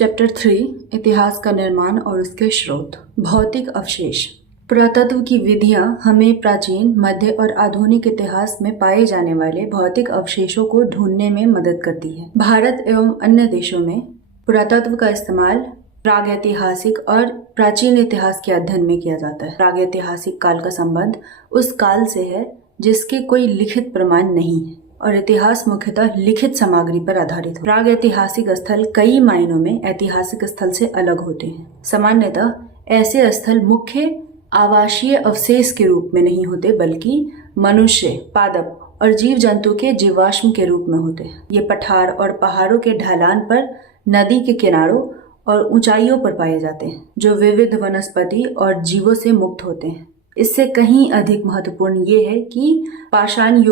Chapter 3 इतिहास का निर्माण और उसके स्रोत। भौतिक अवशेष। पुरातत्व की विधियां हमें प्राचीन, मध्य और आधुनिक इतिहास में पाए जाने वाले भौतिक अवशेषों को ढूंढने में मदद करती है। भारत एवं अन्य देशों में पुरातत्व का इस्तेमाल प्रागैतिहासिक और प्राचीन इतिहास के अध्ययन में किया जाता है। प्रागैतिहासिक काल का संबंध उस काल से है जिसके कोई लिखित प्रमाण नहीं है और इतिहास मुख्यतः लिखित सामग्री पर आधारित है। प्रागैतिहासिक स्थल कई मायनों में ऐतिहासिक स्थल से अलग होते हैं। सामान्यतः ऐसे स्थल मुख्य आवासीय अवशेष के रूप में नहीं होते बल्कि मनुष्य, पादप और जीव जंतु के जीवाश्म के रूप में होते हैं। ये पठार और पहाड़ों के ढलान पर, नदी के किनारों और ऊंचाइयों पर पाए जाते हैं, जो विविध वनस्पति और जीवों से मुक्त होते हैं। इससे कहीं अधिक महत्वपूर्ण ये है कि पाषाण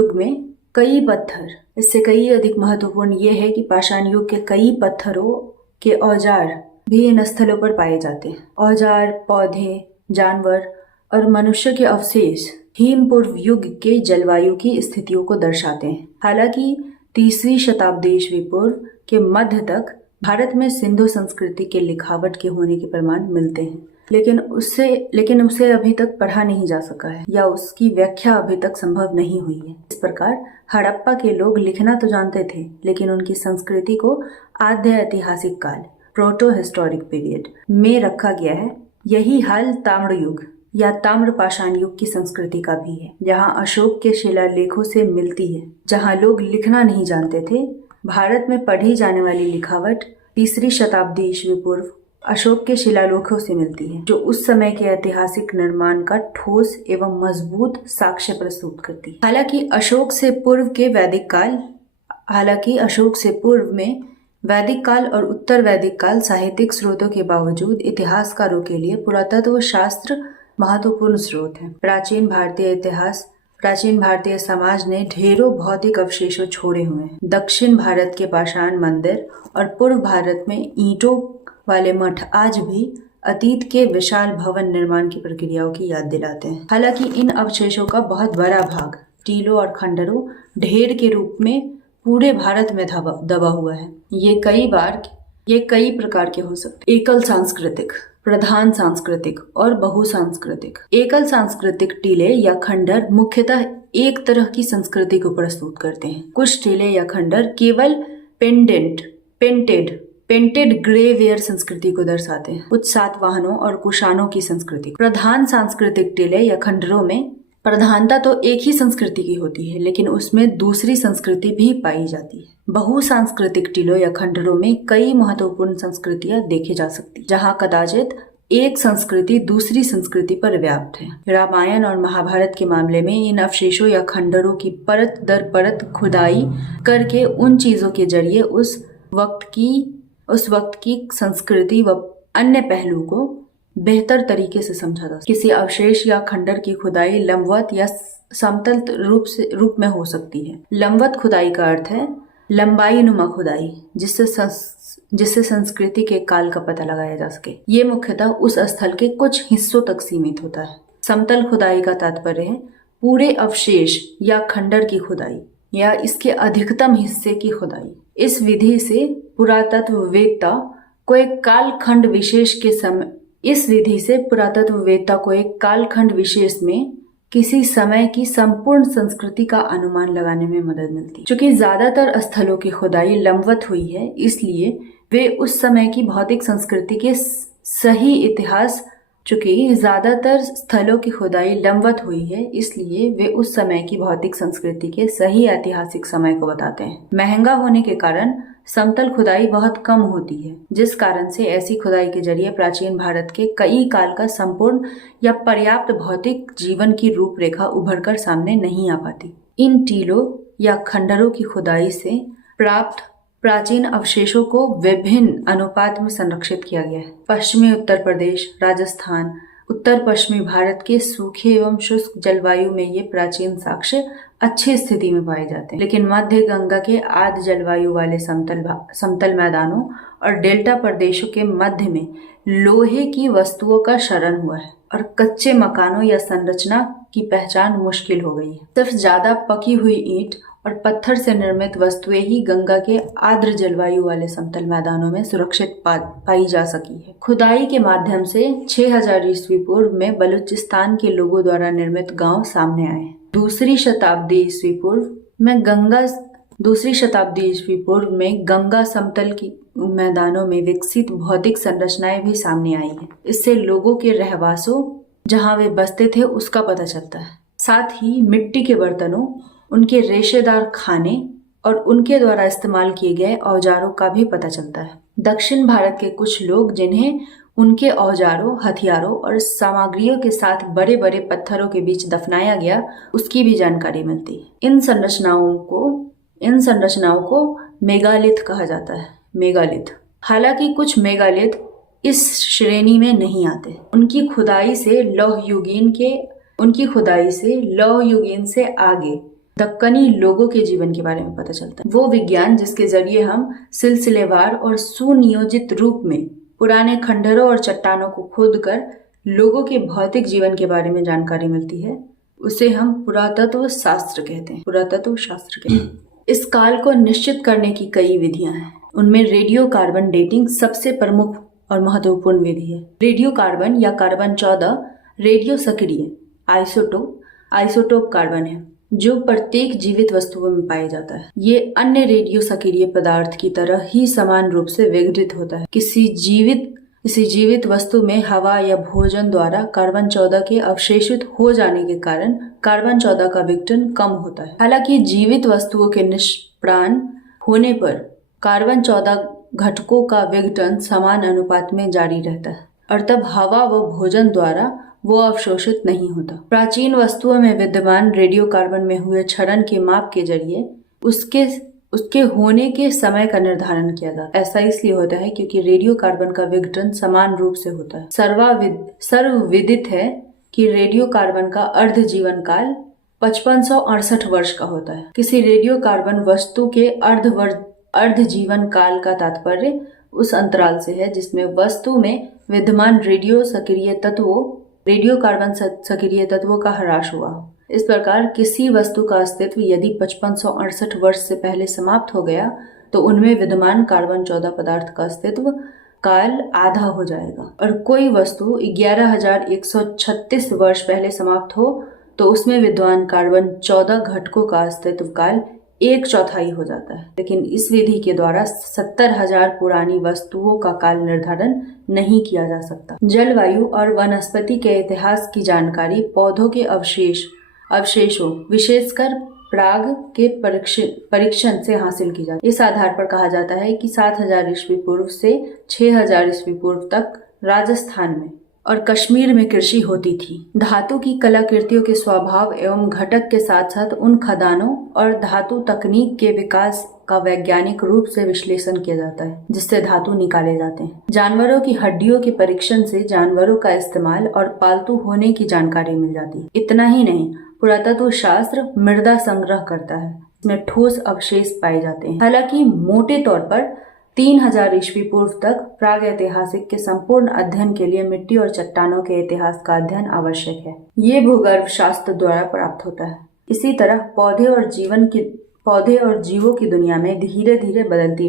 युग के कई पत्थरों के औजार भी इन स्थलों पर पाए जाते हैं। औजार, पौधे, जानवर और मनुष्य के अवशेष हिम पूर्व युग के जलवायु की स्थितियों को दर्शाते हैं। हालांकि 3वीं शताब्दी ईस्वी पूर्व के मध्य तक भारत में सिंधु संस्कृति के लिखावट के होने के प्रमाण मिलते हैं, लेकिन उसे अभी तक पढ़ा नहीं जा सका है या उसकी व्याख्या अभी तक संभव नहीं हुई है। इस प्रकार हड़प्पा के लोग लिखना तो जानते थे, लेकिन उनकी संस्कृति को आद्य ऐतिहासिक काल, प्रोटो हिस्टोरिक पीरियड में रखा गया है। यही हाल ताम्र युग या ताम्र पाषाण युग की संस्कृति का भी है, जहाँ अशोक के शिलालेखों से मिलती है। जहाँ लोग लिखना नहीं जानते थे, भारत में पढ़ी जाने वाली लिखावट 3री शताब्दी ईस्वी पूर्व अशोक के शिलालेखों से मिलती है, जो उस समय के ऐतिहासिक निर्माण का ठोस एवं मजबूत साक्ष्य प्रस्तुत करती है। हालांकि अशोक से पूर्व में वैदिक काल और उत्तर वैदिक काल साहित्यिक स्रोतों के बावजूद इतिहासकारों के लिए पुरातत्व शास्त्र महत्वपूर्ण स्रोत है। प्राचीन भारतीय समाज ने ढेरों भौतिक अवशेषों छोड़े हुए हैं। दक्षिण भारत के पाषाण मंदिर और पूर्व भारत में ईंटों वाले मठ आज भी अतीत के विशाल भवन निर्माण की प्रक्रियाओं की याद दिलाते हैं। हालांकि इन अवशेषों का बहुत बड़ा भाग टीलों और खंडरों ढेर के रूप में पूरे भारत में दबा हुआ है। ये कई प्रकार के हो सकते हैं। एकल सांस्कृतिक, प्रधान सांस्कृतिक और बहुसांस्कृतिक। एकल सांस्कृतिक टीले या खंडर मुख्यतः एक तरह की संस्कृति को प्रस्तुत करते हैं। कुछ टीले या खंडर केवल पेंटेड ग्रेवेयर संस्कृति को दर्शाते हैं। कुछ सातवाहनों और कुषाणों की संस्कृति। प्रधान सांस्कृतिक टीले या खंडरों में प्रधानता तो एक ही संस्कृति की होती है, लेकिन उसमें दूसरी संस्कृति भी पाई जाती है। बहुसांस्कृतिक टीलों या खंडरों में कई महत्वपूर्ण संस्कृतियां देखी जा सकती, जहां कदाचित एक संस्कृति दूसरी संस्कृति पर व्याप्त है। रामायण और महाभारत के मामले में इन अवशेषों या खंडरों की परत दर परत खुदाई करके उन चीजों के जरिए उस वक्त की संस्कृति व अन्य पहलू को बेहतर तरीके से समझा जा सकता है। किसी अवशेष या खंडर की खुदाई लंबवत या समतल रूप में हो सकती है। लंबवत खुदाई का अर्थ है लंबाई नुमा खुदाई, जिससे संस्कृति के काल का पता लगाया जा सके। ये मुख्यतः उस स्थल के कुछ हिस्सों तक सीमित होता है। समतल खुदाई का तात्पर्य है पूरे अवशेष या खंडर की खुदाई या इसके अधिकतम हिस्से की खुदाई। इस विधि से पुरातत्ववेत्ता को एक कालखंड विशेष में किसी समय की संपूर्ण संस्कृति का अनुमान लगाने में मदद मिलती है। चूंकि ज्यादातर स्थलों की खुदाई लंबवत हुई है, इसलिए वे उस समय की भौतिक संस्कृति के सही ऐतिहासिक समय को बताते हैं। महंगा होने के कारण समतल खुदाई बहुत कम होती है, जिस कारण से ऐसी खुदाई के जरिए प्राचीन भारत के कई काल का संपूर्ण या पर्याप्त भौतिक जीवन की रूपरेखा उभरकर सामने नहीं आ पाती। इन टीलों या खंडरों की खुदाई से प्राप्त प्राचीन अवशेषों को विभिन्न अनुपात में संरक्षित किया गया है। पश्चिमी उत्तर प्रदेश, राजस्थान, उत्तर पश्चिमी भारत के सूखे एवं शुष्क जलवायु में ये प्राचीन साक्ष्य अच्छी स्थिति में पाए जाते हैं, लेकिन मध्य गंगा के आर्द्र जलवायु वाले समतल मैदानों और डेल्टा प्रदेशों के मध्य में लोहे की वस्तुओं का क्षरण हुआ है और कच्चे मकानों या संरचना की पहचान मुश्किल हो गई है। सिर्फ ज्यादा पकी हुई ईंट और पत्थर से निर्मित वस्तुएं ही गंगा के आर्द्र जलवायु वाले समतल मैदानों में सुरक्षित पाई जा सकी है। खुदाई के माध्यम से 6000 ईस्वी पूर्व में बलूचिस्तान के लोगों द्वारा निर्मित गांव सामने आए। दूसरी शताब्दी ईस्वी पूर्व में गंगा समतल की मैदानों में विकसित भौतिक संरचनाएं भी सामने आई है। इससे लोगों के रहवासों जहां वे बसते थे उसका पता चलता है। साथ ही मिट्टी के बर्तनों, उनके रेशेदार खाने और उनके द्वारा इस्तेमाल किए गए औजारों का भी पता चलता है। दक्षिण भारत के कुछ लोग जिन्हें उनके औजारों, हथियारों और सामग्रियों के साथ बड़े बड़े पत्थरों के बीच दफनाया गया, उसकी भी जानकारी मिलती है। इन संरचनाओं को मेगालिथ कहा जाता है। मेगालिथ। हालांकि कुछ मेगालिथ इस श्रेणी में नहीं आते। उनकी खुदाई से लौह युगीन से आगे दक्कनी लोगों के जीवन के बारे में पता चलता है। वो विज्ञान जिसके जरिए हम सिलसिलेवार और सुनियोजित रूप में पुराने खंडहरों और चट्टानों को खोदकर लोगों के भौतिक जीवन के बारे में जानकारी मिलती है, उसे हम पुरातत्व शास्त्र कहते हैं। इस काल को निश्चित करने की कई विधियां हैं। उनमें रेडियो कार्बन डेटिंग सबसे प्रमुख और महत्वपूर्ण विधि है। रेडियो कार्बन या कार्बन 14 रेडियो सक्रिय आइसोटोप कार्बन है जो प्रत्येक जीवित वस्तुओं में पाया जाता है। ये अन्य रेडियो सक्रिय पदार्थ की तरह ही समान रूप से विघटित होता है। किसी जीवित वस्तु में हवा या भोजन द्वारा कार्बन 14 के अवशेषित हो जाने के कारण कार्बन 14 का विघटन कम होता है। हालांकि जीवित वस्तुओं के निष्प्राण होने पर कार्बन 14 घटकों का विघटन समान अनुपात में जारी रहता है और तब हवा व भोजन द्वारा वो अवशोषित नहीं होता। प्राचीन वस्तुओं में विद्यमान रेडियो कार्बन में हुए क्षरण के माप के जरिए उसके होने के समय का निर्धारण किया जाता है। ऐसा इसलिए होता है क्योंकि रेडियो कार्बन का विघटन समान रूप से होता है। सर्वविदित है कि रेडियो कार्बन का अर्ध जीवन काल 5568 वर्ष का होता है। किसी रेडियो कार्बन वस्तु के अर्ध जीवन काल का तात्पर्य उस अंतराल से है जिसमें वस्तु में विद्यमान रेडियो कार्बन सक्रिय तत्वों का ह्रास हुआ हो। इस प्रकार किसी वस्तु का अस्तित्व यदि 5568 वर्ष से पहले समाप्त हो गया तो उनमें विद्यमान कार्बन 14 पदार्थ का अस्तित्व काल आधा हो जाएगा, और कोई वस्तु 11136 वर्ष पहले समाप्त हो तो उसमें विद्यमान कार्बन 14 घटकों का अस्तित्व काल 1/4 हो जाता है। लेकिन इस विधि के द्वारा 70,000 पुरानी वस्तुओं का काल निर्धारण नहीं किया जा सकता। जलवायु और वनस्पति के इतिहास की जानकारी पौधों के अवशेषों विशेषकर प्राग के परीक्षण से हासिल की जाती है। इस आधार पर कहा जाता है कि 7000 ईस्वी पूर्व से 6000 ईस्वी पूर्व तक राजस्थान में और कश्मीर में कृषि होती थी। धातु की कलाकृतियों के स्वभाव एवं घटक के साथ साथ उन खदानों और धातु तकनीक के विकास का वैज्ञानिक रूप से विश्लेषण किया जाता है जिससे धातु निकाले जाते हैं। जानवरों की हड्डियों के परीक्षण से जानवरों का इस्तेमाल और पालतू होने की जानकारी मिल जाती है। इतना ही नहीं, पुरातत्व शास्त्र मृदा संग्रह करता है, इसमें ठोस अवशेष पाए जाते हैं। हालांकि मोटे तौर पर 3000 ईस्वी पूर्व तक प्राग ऐतिहासिक के संपूर्ण अध्ययन के लिए मिट्टी और चट्टानों के इतिहास का अध्ययन आवश्यक है। ये भूगर्भ शास्त्र द्वारा प्राप्त होता है। इसी तरह पौधे और जीवों की दुनिया में धीरे धीरे बदलती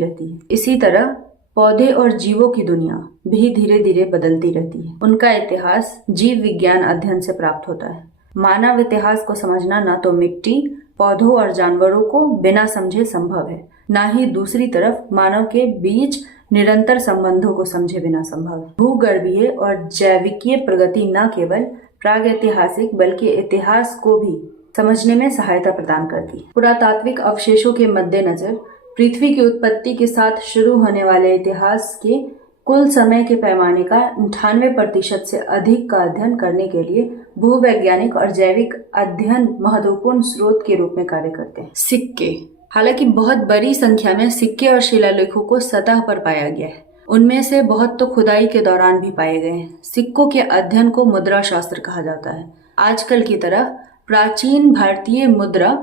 रहती है। उनका इतिहास जीव विज्ञान अध्ययन से प्राप्त होता है। मानव इतिहास को समझना न तो मिट्टी, पौधों और जानवरों को बिना समझे संभव है, न ही दूसरी तरफ मानव के बीच निरंतर संबंधों को समझे बिना संभव है। भूगर्भीय और जैविकीय प्रगति न केवल प्रागैतिहासिक बल्कि इतिहास को भी समझने में सहायता प्रदान करती है। पुरातात्विक अवशेषों के मद्देनजर पृथ्वी की उत्पत्ति के साथ शुरू होने वाले इतिहास के कुल समय के पैमाने का 98% से अधिक का अध्ययन करने के लिए भूवैज्ञानिक और जैविक अध्ययन महत्वपूर्ण स्रोत के रूप में कार्य करते हैं। सिक्के। हालांकि बहुत बड़ी संख्या में सिक्के और शिलालेखों को सतह पर पाया गया है। उनमें से बहुत तो खुदाई के दौरान भी पाए गए हैं। सिक्कों के अध्ययन को मुद्रा शास्त्र कहा जाता है। आजकल की तरह प्राचीन भारतीय मुद्रा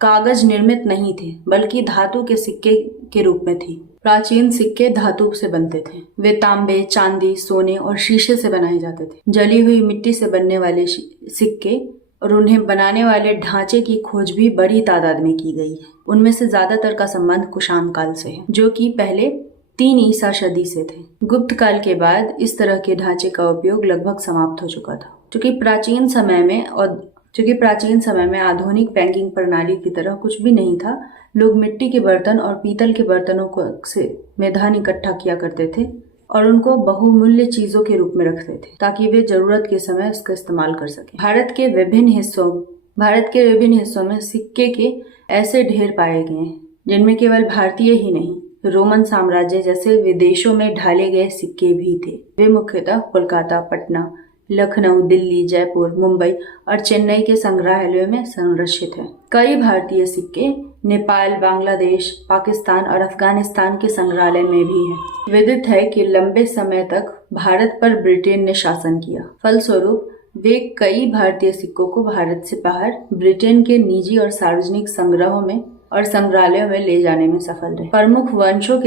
कागज निर्मित नहीं थे, बल्कि धातु के सिक्के के रूप में थी। प्राचीन सिक्के धातु से बनते थे। वे तांबे, चांदी, सोने और शीशे से बनाए जाते थे। जली हुई मिट्टी से बनने वाले सिक्के और उन्हें बनाने वाले ढांचे की खोज भी बड़ी तादाद में की गई है। उनमें से ज्यादातर का संबंध कुषाण काल से है, जो कि पहले 3 ईसा सदी से थे। गुप्त काल के बाद इस तरह के ढांचे का उपयोग लगभग समाप्त हो चुका था। चूंकि प्राचीन समय में आधुनिक बैंकिंग प्रणाली की तरह कुछ भी नहीं था, लोग मिट्टी के बर्तन और पीतल के बर्तनों में धन इकट्ठा किया करते थे और उनको बहुमूल्य चीजों के रूप में रखते थे ताकि वे जरूरत के समय उसका इस्तेमाल कर सकें। भारत के विभिन्न हिस्सों में सिक्के के ऐसे ढेर पाए गए हैं जिनमें केवल भारतीय ही नहीं, रोमन साम्राज्य जैसे विदेशों में ढाले गए सिक्के भी थे। वे मुख्यतः कोलकाता, पटना, लखनऊ, दिल्ली, जयपुर, मुंबई और चेन्नई के संग्रहालयों में संरक्षित हैं। कई भारतीय सिक्के नेपाल, बांग्लादेश, पाकिस्तान और अफगानिस्तान के संग्रहालय में भी हैं। विदित है कि लंबे समय तक भारत पर ब्रिटेन ने शासन किया। फलस्वरूप वे कई भारतीय सिक्कों को भारत से बाहर ब्रिटेन के निजी और सार्वजनिक संग्रहों में और संग्रहालयों में ले जाने में सफल रहे। प्रमुख वंशों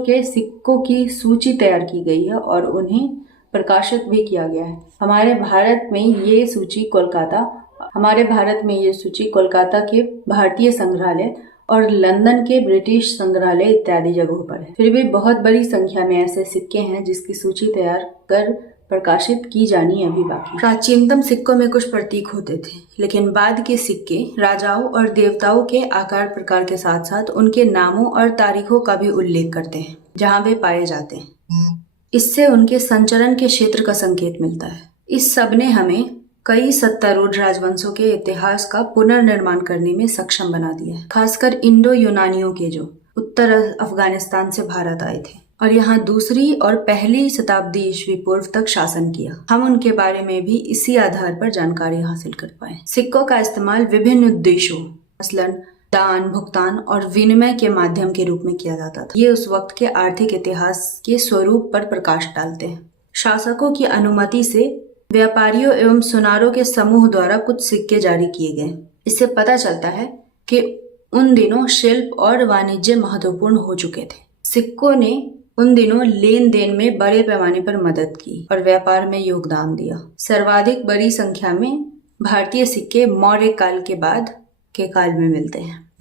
के सिक्कों की सूची तैयार की गई है और उन्हें प्रकाशित भी किया गया है। हमारे भारत में ये सूची कोलकाता के भारतीय संग्रहालय और लंदन के ब्रिटिश संग्रहालय इत्यादि जगहों पर है। फिर भी बहुत बड़ी संख्या में ऐसे सिक्के हैं जिसकी सूची तैयार कर प्रकाशित की जानी अभी बाकी। प्राचीनतम सिक्कों में कुछ प्रतीक होते थे, लेकिन बाद के सिक्के राजाओं और देवताओं के आकार प्रकार के साथ साथ उनके नामों और तारीखों का भी उल्लेख करते हैं जहां वे पाए जाते हैं। इससे उनके संचरण के क्षेत्र का संकेत मिलता है। इस सब ने हमें कई सत्तारूढ़ राजवंशों के इतिहास का पुनर्निर्माण करने में सक्षम बना दिया है, खासकर इंडो यूनानियों के जो उत्तर अफगानिस्तान से भारत आए थे और यहाँ 2री और 1ली शताब्दी ईस्वी पूर्व तक शासन किया। हम उनके बारे में भी इसी आधार पर जानकारी हासिल कर पाए। सिक्कों का इस्तेमाल विभिन्न उद्देश्यों, मसलन दान, भुगतान और विनिमय के माध्यम के रूप में किया जाता था। ये उस वक्त के आर्थिक इतिहास के स्वरूप पर प्रकाश डालते हैं। शासकों की अनुमति से व्यापारियों एवं सुनारों के समूह द्वारा कुछ सिक्के जारी किए गए। इससे पता चलता है कि उन दिनों शिल्प और वाणिज्य महत्वपूर्ण हो चुके थे। सिक्कों ने उन दिनों लेन देन में बड़े पैमाने पर मदद की और व्यापार में योगदान दिया। सर्वाधिक बड़ी संख्या में भारतीय सिक्के मौर्य काल के बाद के काल में मिलते हैं।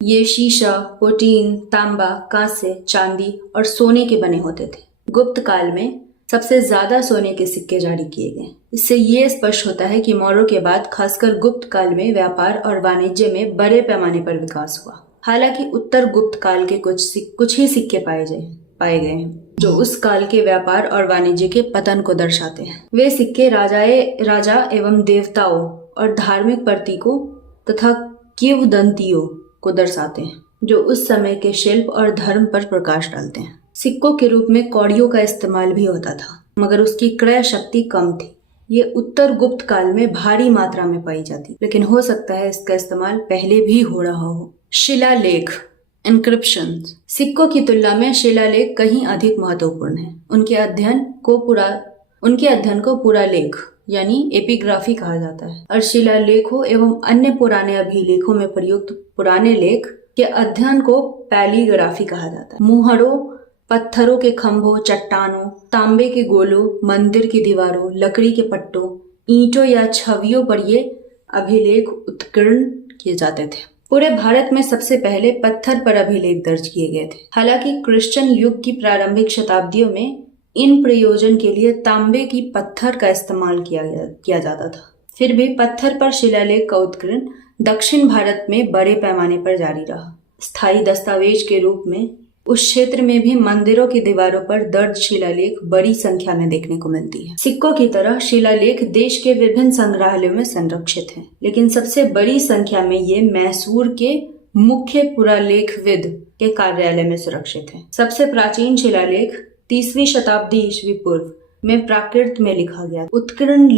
ये शीशा, पोटीन, तांबा, कांस्य, चांदी और सोने के बने होते थे। गुप्त काल में सबसे ज्यादा सोने के सिक्के जारी किए गए। इससे ये स्पष्ट होता है कि मौर्यों के बाद खासकर गुप्त काल में व्यापार और वाणिज्य में बड़े पैमाने पर विकास हुआ। हालांकि उत्तर गुप्त काल के कुछ ही सिक्के पाए गए हैं जो उस काल के व्यापार और वाणिज्य के पतन को दर्शाते हैं। वे सिक्के राजा एवं देवताओं और धार्मिक प्रतीकों तथा किंवदंतियों को दर्शाते हैं जो उस समय के शिल्प और धर्म पर प्रकाश डालते हैं। सिक्कों के रूप में कौड़ियों का इस्तेमाल भी होता था, मगर उसकी क्रय शक्ति कम थी। ये उत्तर गुप्त काल में भारी मात्रा में पाई जाती, लेकिन हो सकता है इसका इस्तेमाल पहले भी हो रहा हो। शिलालेख, इंक्रिप्शन। सिक्कों की तुलना में शिलालेख कहीं अधिक महत्वपूर्ण है। उनके अध्ययन को पुरालेख यानी एपिग्राफी कहा जाता है और शिलालेखों एवं अन्य पुराने अभिलेखों में प्रयुक्त पुराने लेख के अध्ययन को पैलीग्राफी कहा जाता है। मुहरों, पत्थरों के खंभों, चट्टानों, तांबे के गोलों, मंदिर की दीवारों, लकड़ी के पट्टों, ईंटों या छवियों पर ये अभिलेख उत्कीर्ण किए जाते थे। पूरे भारत में सबसे पहले पत्थर पर अभिलेख दर्ज किए गए थे। हालांकि क्रिश्चियन युग की प्रारंभिक शताब्दियों में इन प्रयोजन के लिए तांबे की पत्थर का इस्तेमाल किया जाता था। फिर भी पत्थर पर शिलालेख का उत्कीर्ण दक्षिण भारत में बड़े पैमाने पर जारी रहा। स्थायी दस्तावेज के रूप में उस क्षेत्र में भी मंदिरों की दीवारों पर दर्ज शिलालेख बड़ी संख्या में देखने को मिलती है। सिक्कों की तरह शिलालेख देश के विभिन्न संग्रहालयों में संरक्षित हैं, लेकिन सबसे बड़ी संख्या में ये मैसूर के मुख्य पुरालेखविद के कार्यालय में सुरक्षित हैं। सबसे प्राचीन शिलालेख 3वीं शताब्दी ईस्वी पूर्व में प्राकृत में लिखा गया। उत्कीर्ण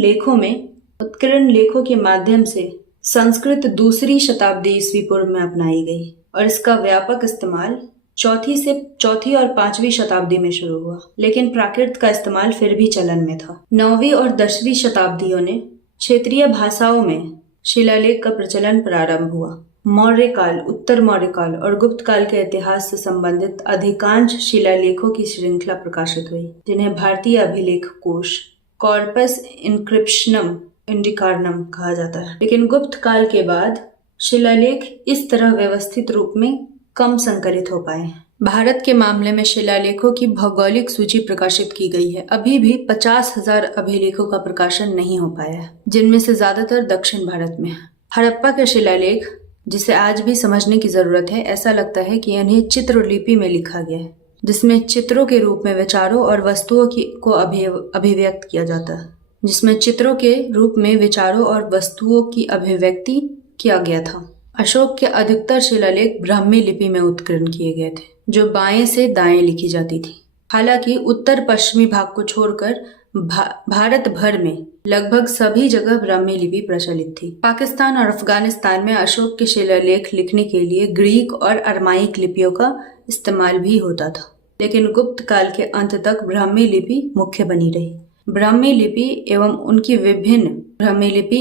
लेखों के माध्यम से संस्कृत 2री शताब्दी ईस्वी पूर्व में अपनाई गई और इसका व्यापक इस्तेमाल चौथी और 5वीं शताब्दी में शुरू हुआ, लेकिन प्राकृत का इस्तेमाल फिर भी चलन में था। 9वीं और 10वीं शताब्दियों ने क्षेत्रीय भाषाओं में शिलालेख का प्रचलन प्रारंभ हुआ। मौर्य काल, उत्तर मौर्य काल और गुप्त काल के इतिहास से संबंधित अधिकांश शिलालेखों की श्रृंखला प्रकाशित हुई, जिन्हें भारतीय अभिलेख कोश कॉर्पस इनक्रिप्शनम इंडिकारनम कहा जाता है। लेकिन गुप्त काल के बाद शिलालेख इस तरह व्यवस्थित रूप में कम संकलित हो पाए हैं। भारत के मामले में शिलालेखों की भौगोलिक सूची प्रकाशित की गई है। अभी भी 50,000 अभिलेखों का प्रकाशन नहीं हो पाया है, जिनमें से ज्यादातर दक्षिण भारत में है। हड़प्पा के शिलालेख, जिसे आज भी समझने की जरूरत है, ऐसा लगता है कि इन्हें चित्रलिपि में लिखा गया है, जिसमें चित्रों के रूप में विचारों और वस्तुओं को अभिव्यक्त किया जाता है जिसमें चित्रों के रूप में विचारों और वस्तुओं की अभिव्यक्ति किया गया था। अशोक के अधिकतर शिलालेख ब्राह्मी लिपि में उत्कीर्ण किए गए थे, जो बाएं से दाएं लिखी जाती थी। हालांकि उत्तर पश्चिमी भाग को छोड़कर भारत भर में लगभग सभी जगह ब्राह्मी लिपि प्रचलित थी। पाकिस्तान और अफगानिस्तान में अशोक के शिलालेख लिखने के लिए ग्रीक और अरमाइक लिपियों का इस्तेमाल भी होता था, लेकिन गुप्त काल के अंत तक ब्राह्मी लिपि मुख्य बनी रही। ब्राह्मी लिपि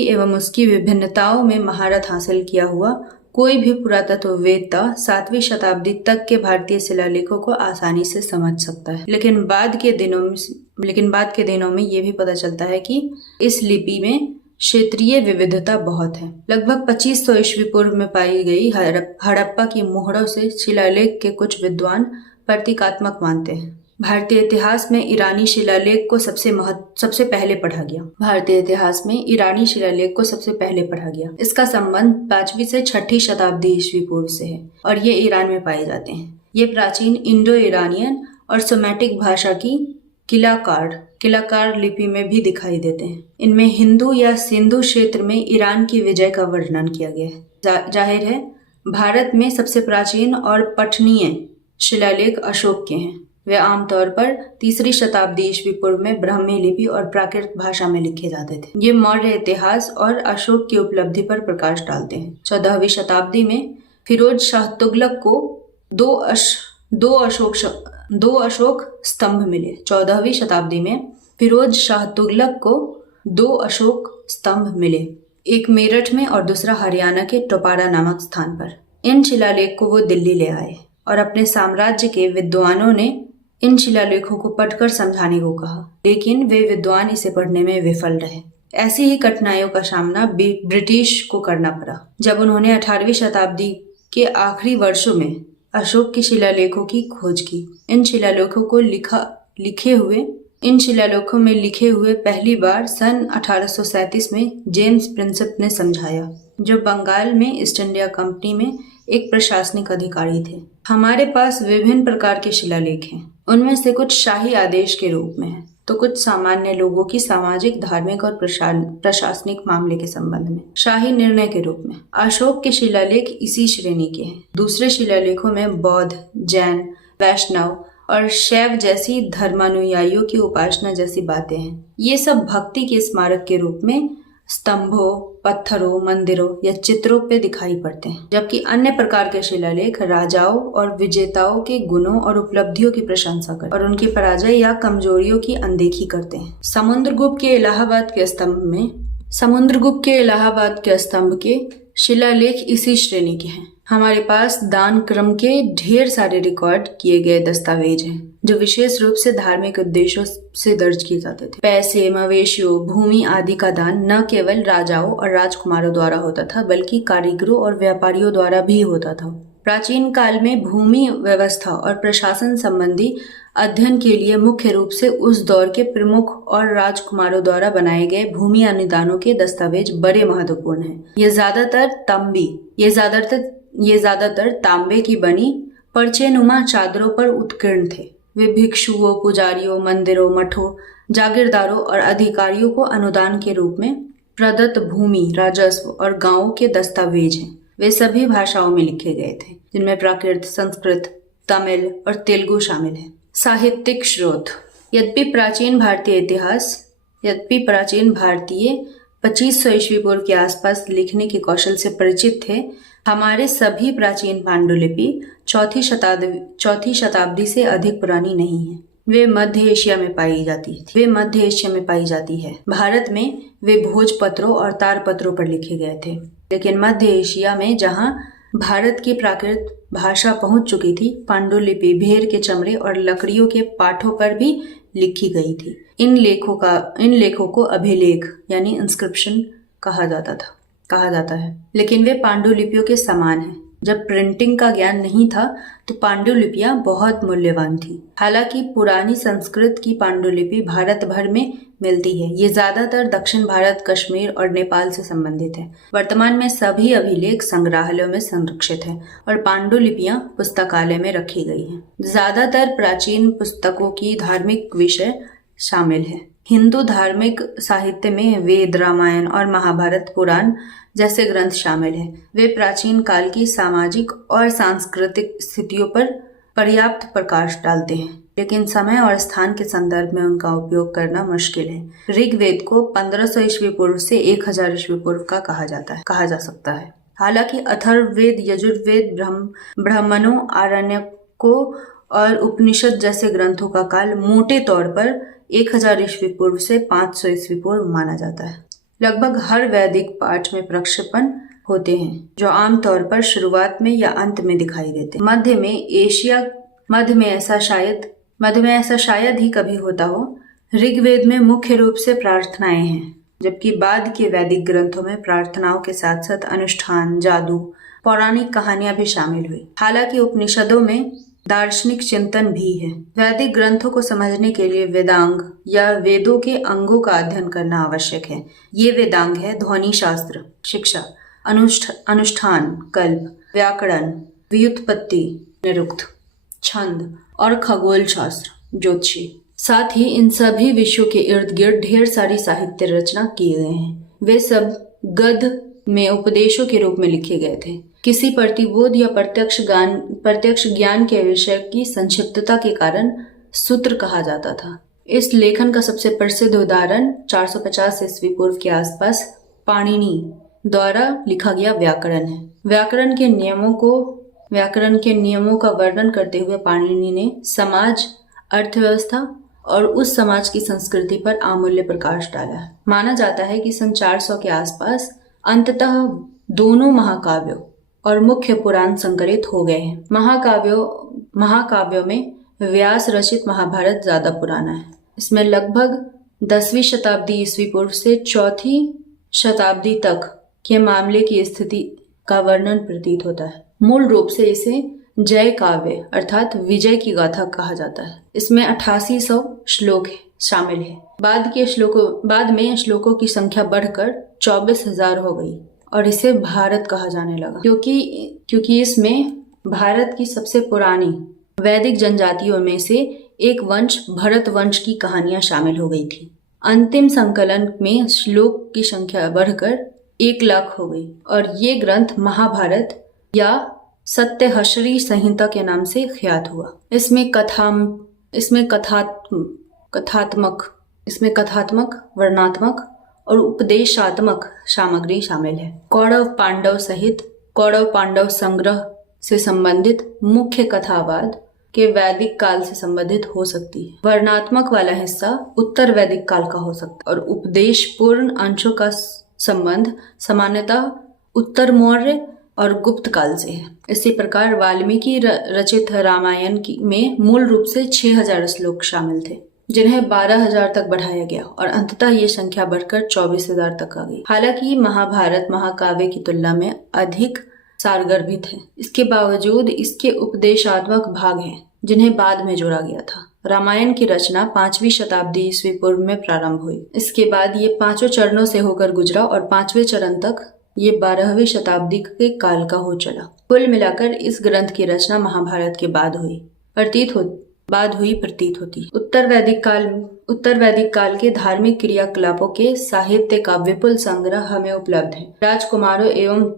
एवं उसकी विभिन्नताओं में महारत हासिल किया हुआ कोई भी पुरातत्ववेत्ता 7वीं शताब्दी तक के भारतीय शिलालेखों को आसानी से समझ सकता है। लेकिन बाद के दिनों में ये भी पता चलता है कि इस लिपि में क्षेत्रीय विविधता बहुत है। लगभग 2500 ईस्वी पूर्व में पाई गई हड़प्पा की मोहरों से शिलालेख के कुछ विद्वान प्रतीकात्मक मानते हैं। भारतीय इतिहास में ईरानी शिलालेख को सबसे पहले पढ़ा गया। इसका संबंध 5वीं से 6वीं शताब्दी ईस्वी पूर्व से है और ये ईरान में पाए जाते हैं। ये प्राचीन इंडो ईरानियन और सोमेटिक भाषा की किलाकार लिपि में भी दिखाई देते हैं। इनमें हिंदू या सिंधु क्षेत्र में ईरान की विजय का वर्णन किया गया है। जाहिर है भारत में सबसे प्राचीन और पठनीय शिलालेख अशोक के हैं। वे आमतौर पर 3री शताब्दी ईस्वी पूर्व में ब्राह्मी लिपि और प्राकृत भाषा में लिखे जाते थे। ये मौर्य इतिहास और अशोक की उपलब्धि पर प्रकाश डालते हैं। 14वीं शताब्दी में फिरोज शाह तुगलक को दो अशोक स्तंभ मिले। 14वीं शताब्दी में फिरोज शाह तुगलक को 2 अशोक स्तंभ मिले, एक मेरठ में और दूसरा हरियाणा के टोपारा नामक स्थान पर। इन शिलालेख को वो दिल्ली ले आए और अपने साम्राज्य के विद्वानों ने इन शिलालेखों को पढ़कर समझाने को कहा, लेकिन वे विद्वान इसे पढ़ने में विफल रहे। ऐसी ही कठिनाइयों का सामना ब्रिटिश को करना पड़ा जब उन्होंने 18वीं शताब्दी के आखिरी वर्षों में अशोक के शिलालेखों की खोज की। इन शिलालेखों में लिखे हुए पहली बार सन 1837 में जेम्स प्रिंसेप ने समझाया, जो बंगाल में ईस्ट इंडिया कंपनी में एक प्रशासनिक अधिकारी थे। हमारे पास विभिन्न प्रकार के शिलालेख हैं। उनमें से कुछ शाही आदेश के रूप में है, तो कुछ सामान्य लोगों की सामाजिक, धार्मिक और प्रशासनिक मामले के संबंध में शाही निर्णय के रूप में। अशोक के शिलालेख इसी श्रेणी के हैं। दूसरे शिलालेखों में बौद्ध, जैन, वैष्णव और शैव जैसी धर्मानुयायियों की उपासना जैसी बातें हैं। ये सब भक्ति के स्मारक के रूप में स्तंभों, पत्थरों, मंदिरों या चित्रों पे दिखाई पड़ते हैं, जबकि अन्य प्रकार के शिलालेख राजाओं और विजेताओं के गुणों और उपलब्धियों की प्रशंसा करते और उनकी पराजय या कमजोरियों की अनदेखी करते हैं। समुद्रगुप्त के इलाहाबाद के स्तंभ के शिलालेख इसी श्रेणी के हैं। हमारे पास दान क्रम के ढेर सारे रिकॉर्ड किए गए दस्तावेज हैं, जो विशेष रूप से धार्मिक उद्देश्यों से दर्ज किए जाते थे। पैसे, मवेशियों, भूमि आदि का दान न केवल राजाओं और राजकुमारों द्वारा होता था, बल्कि कारीगरों और व्यापारियों द्वारा भी होता था। प्राचीन काल में भूमि व्यवस्था और प्रशासन संबंधी अध्ययन के लिए मुख्य रूप से उस दौर के प्रमुख और राजकुमारों द्वारा बनाए गए भूमि अनुदानों के दस्तावेज बड़े महत्वपूर्ण हैं। ये ज्यादातर तांबे की बनी पर्चेनुमा चादरों पर उत्कीर्ण थे। वे भिक्षुओं, पुजारियों, मंदिरों, मठों, जागीरदारों और अधिकारियों को अनुदान के रूप में प्रदत्त भूमि, राजस्व और गांवों के दस्तावेज हैं। वे सभी भाषाओं में लिखे गए थे, जिनमें प्राकृत, संस्कृत, तमिल और तेलुगु शामिल है। साहित्यिक स्रोत। यद्यपि प्राचीन भारतीय 2500 ईस्वी पूर्व के आसपास लिखने के कौशल से परिचित थे, हमारे सभी प्राचीन पांडुलिपि 4वीं शताब्दी से अधिक पुरानी नहीं है। वे मध्य एशिया में पाई जाती है। भारत में वे भोजपत्रों और तारपत्रों पर लिखे गए थे, लेकिन मध्य एशिया में, जहां भारत की प्राकृत भाषा पहुंच चुकी थी, पांडुलिपि भेड़ के चमड़े और लकड़ियों के पाठों पर भी लिखी गई थी। इन लेखों को अभिलेख यानी इंस्क्रिप्शन कहा जाता है, लेकिन वे पांडुलिपियों के समान हैं। जब प्रिंटिंग का ज्ञान नहीं था तो पांडुलिपियां बहुत मूल्यवान थी। हालांकि पुरानी संस्कृत की पांडुलिपि भारत भर में मिलती है। ये ज्यादातर दक्षिण भारत, कश्मीर और नेपाल से संबंधित है। वर्तमान में सभी अभिलेख संग्रहालयों में संरक्षित है और पांडुलिपियां पुस्तकालय में रखी गई हैं। ज्यादातर प्राचीन पुस्तकों की धार्मिक विषय शामिल है। हिंदू धार्मिक साहित्य में वेद, रामायण और महाभारत, पुराण जैसे ग्रंथ शामिल हैं। वे प्राचीन काल की सामाजिक और सांस्कृतिक स्थितियों पर पर्याप्त प्रकाश डालते हैं, लेकिन समय और स्थान के संदर्भ में उनका उपयोग करना मुश्किल है। ऋग्वेद को 1500 ईस्वी पूर्व से 1000 ईस्वी पूर्व का कहा जा सकता है। हालांकि अथर्ववेद, यजुर्वेद, ब्राह्मणों, आरण्यकों और उपनिषद जैसे ग्रंथों का काल मोटे तौर पर 1000 ईस्वी पूर्व से 500 ईस्वी पूर्व माना जाता है। लगभग हर वैदिक पाठ में प्रक्षेपण होते हैं, जो आमतौर पर शुरुआत में या अंत में दिखाई देते हैं। मध्य में ऐसा शायद ही कभी होता हो। ऋग्वेद में मुख्य रूप से प्रार्थनाएं हैं, जबकि बाद के वैदिक ग्रंथों में प्रार्थनाओं के साथ साथ अनुष्ठान, जादू, पौराणिक कहानियां भी शामिल हुई। हालांकि उपनिषदों में दार्शनिक चिंतन भी है। वैदिक ग्रंथों को समझने के लिए वेदांग या वेदों के अंगों का अध्ययन करना आवश्यक है। ये वेदांग है ध्वनि शास्त्र, शिक्षा, अनुष्ठान, कल्प, व्याकरण, व्युत्पत्ति, निरुक्त, छंद और खगोल शास्त्र, ज्योतिषी। साथ ही इन सभी विषयों के इर्द गिर्द ढेर सारी साहित्य रचना किए गए हैं। वे सब गद्य में उपदेशों के रूप में लिखे गए थे। किसी प्रतिबोध या प्रत्यक्ष ज्ञान के विषय की संक्षिप्तता के कारण सूत्र कहा जाता था। इस लेखन का सबसे प्रसिद्ध उदाहरण 450 ईस्वी पूर्व के आसपास पाणिनि द्वारा लिखा गया व्याकरण है। व्याकरण के नियमों का वर्णन करते हुए पाणिनि ने समाज, अर्थव्यवस्था और उस समाज की संस्कृति पर अमूल्य प्रकाश डाला है। माना जाता है कि सन 400 के आसपास अंततः दोनों महाकाव्यों और मुख्य पुराण संकलित हो गए हैं। महाकाव्यों में व्यास रचित महाभारत ज्यादा पुराना है। इसमें लगभग 10वीं शताब्दी ईस्वी पूर्व से 4वीं शताब्दी तक के मामले की स्थिति का वर्णन प्रतीत होता है। मूल रूप से इसे जय काव्य अर्थात विजय की गाथा कहा जाता है। इसमें 8800 श्लोक शामिल है। बाद में श्लोकों की संख्या बढ़कर 24,000 हो गई और इसे भारत कहा जाने लगा, क्योंकि इसमें भारत की सबसे पुरानी वैदिक जनजातियों में से एक वंश भरत वंश की कहानियां शामिल हो गई थी। अंतिम संकलन में श्लोक की संख्या बढ़कर 1,00,000 हो गई और ये ग्रंथ महाभारत या सत्यहश्री संहिता के नाम से ख्यात हुआ। इसमें कथात्मक, वर्णनात्मक और उपदेशात्मक सामग्री शामिल है। कौरव पांडव संग्रह से संबंधित मुख्य कथावाद के वैदिक काल से संबंधित हो सकती है। वर्णनात्मक वाला हिस्सा उत्तर वैदिक काल का हो सकता है और उपदेशपूर्ण अंशों का संबंध सामान्यतः उत्तर मौर्य और गुप्त काल से है। इसी प्रकार वाल्मीकि रचित रामायण में मूल रूप से 6000 श्लोक शामिल थे, जिन्हें 12,000 तक बढ़ाया गया और अंततः ये संख्या बढ़कर 24,000 तक आ गई। हालांकि महाभारत महाकाव्य की तुलना में अधिक सारगर्भित है। इसके बावजूद इसके उपदेशात्मक भाग हैं, जिन्हें बाद में जोड़ा गया था। रामायण की रचना 5वीं शताब्दी ईस्वी पूर्व में प्रारंभ हुई। इसके बाद ये 5 चरणों से होकर गुजरा और 5वें चरण तक ये 12वीं शताब्दी के काल का हो चला। कुल मिलाकर इस ग्रंथ की रचना महाभारत के बाद हुई प्रतीत होती। उत्तर वैदिक काल के धार्मिक क्रियाकलापों के साहित्य का विपुल संग्रह हमें उपलब्ध है। राजकुमारों एवं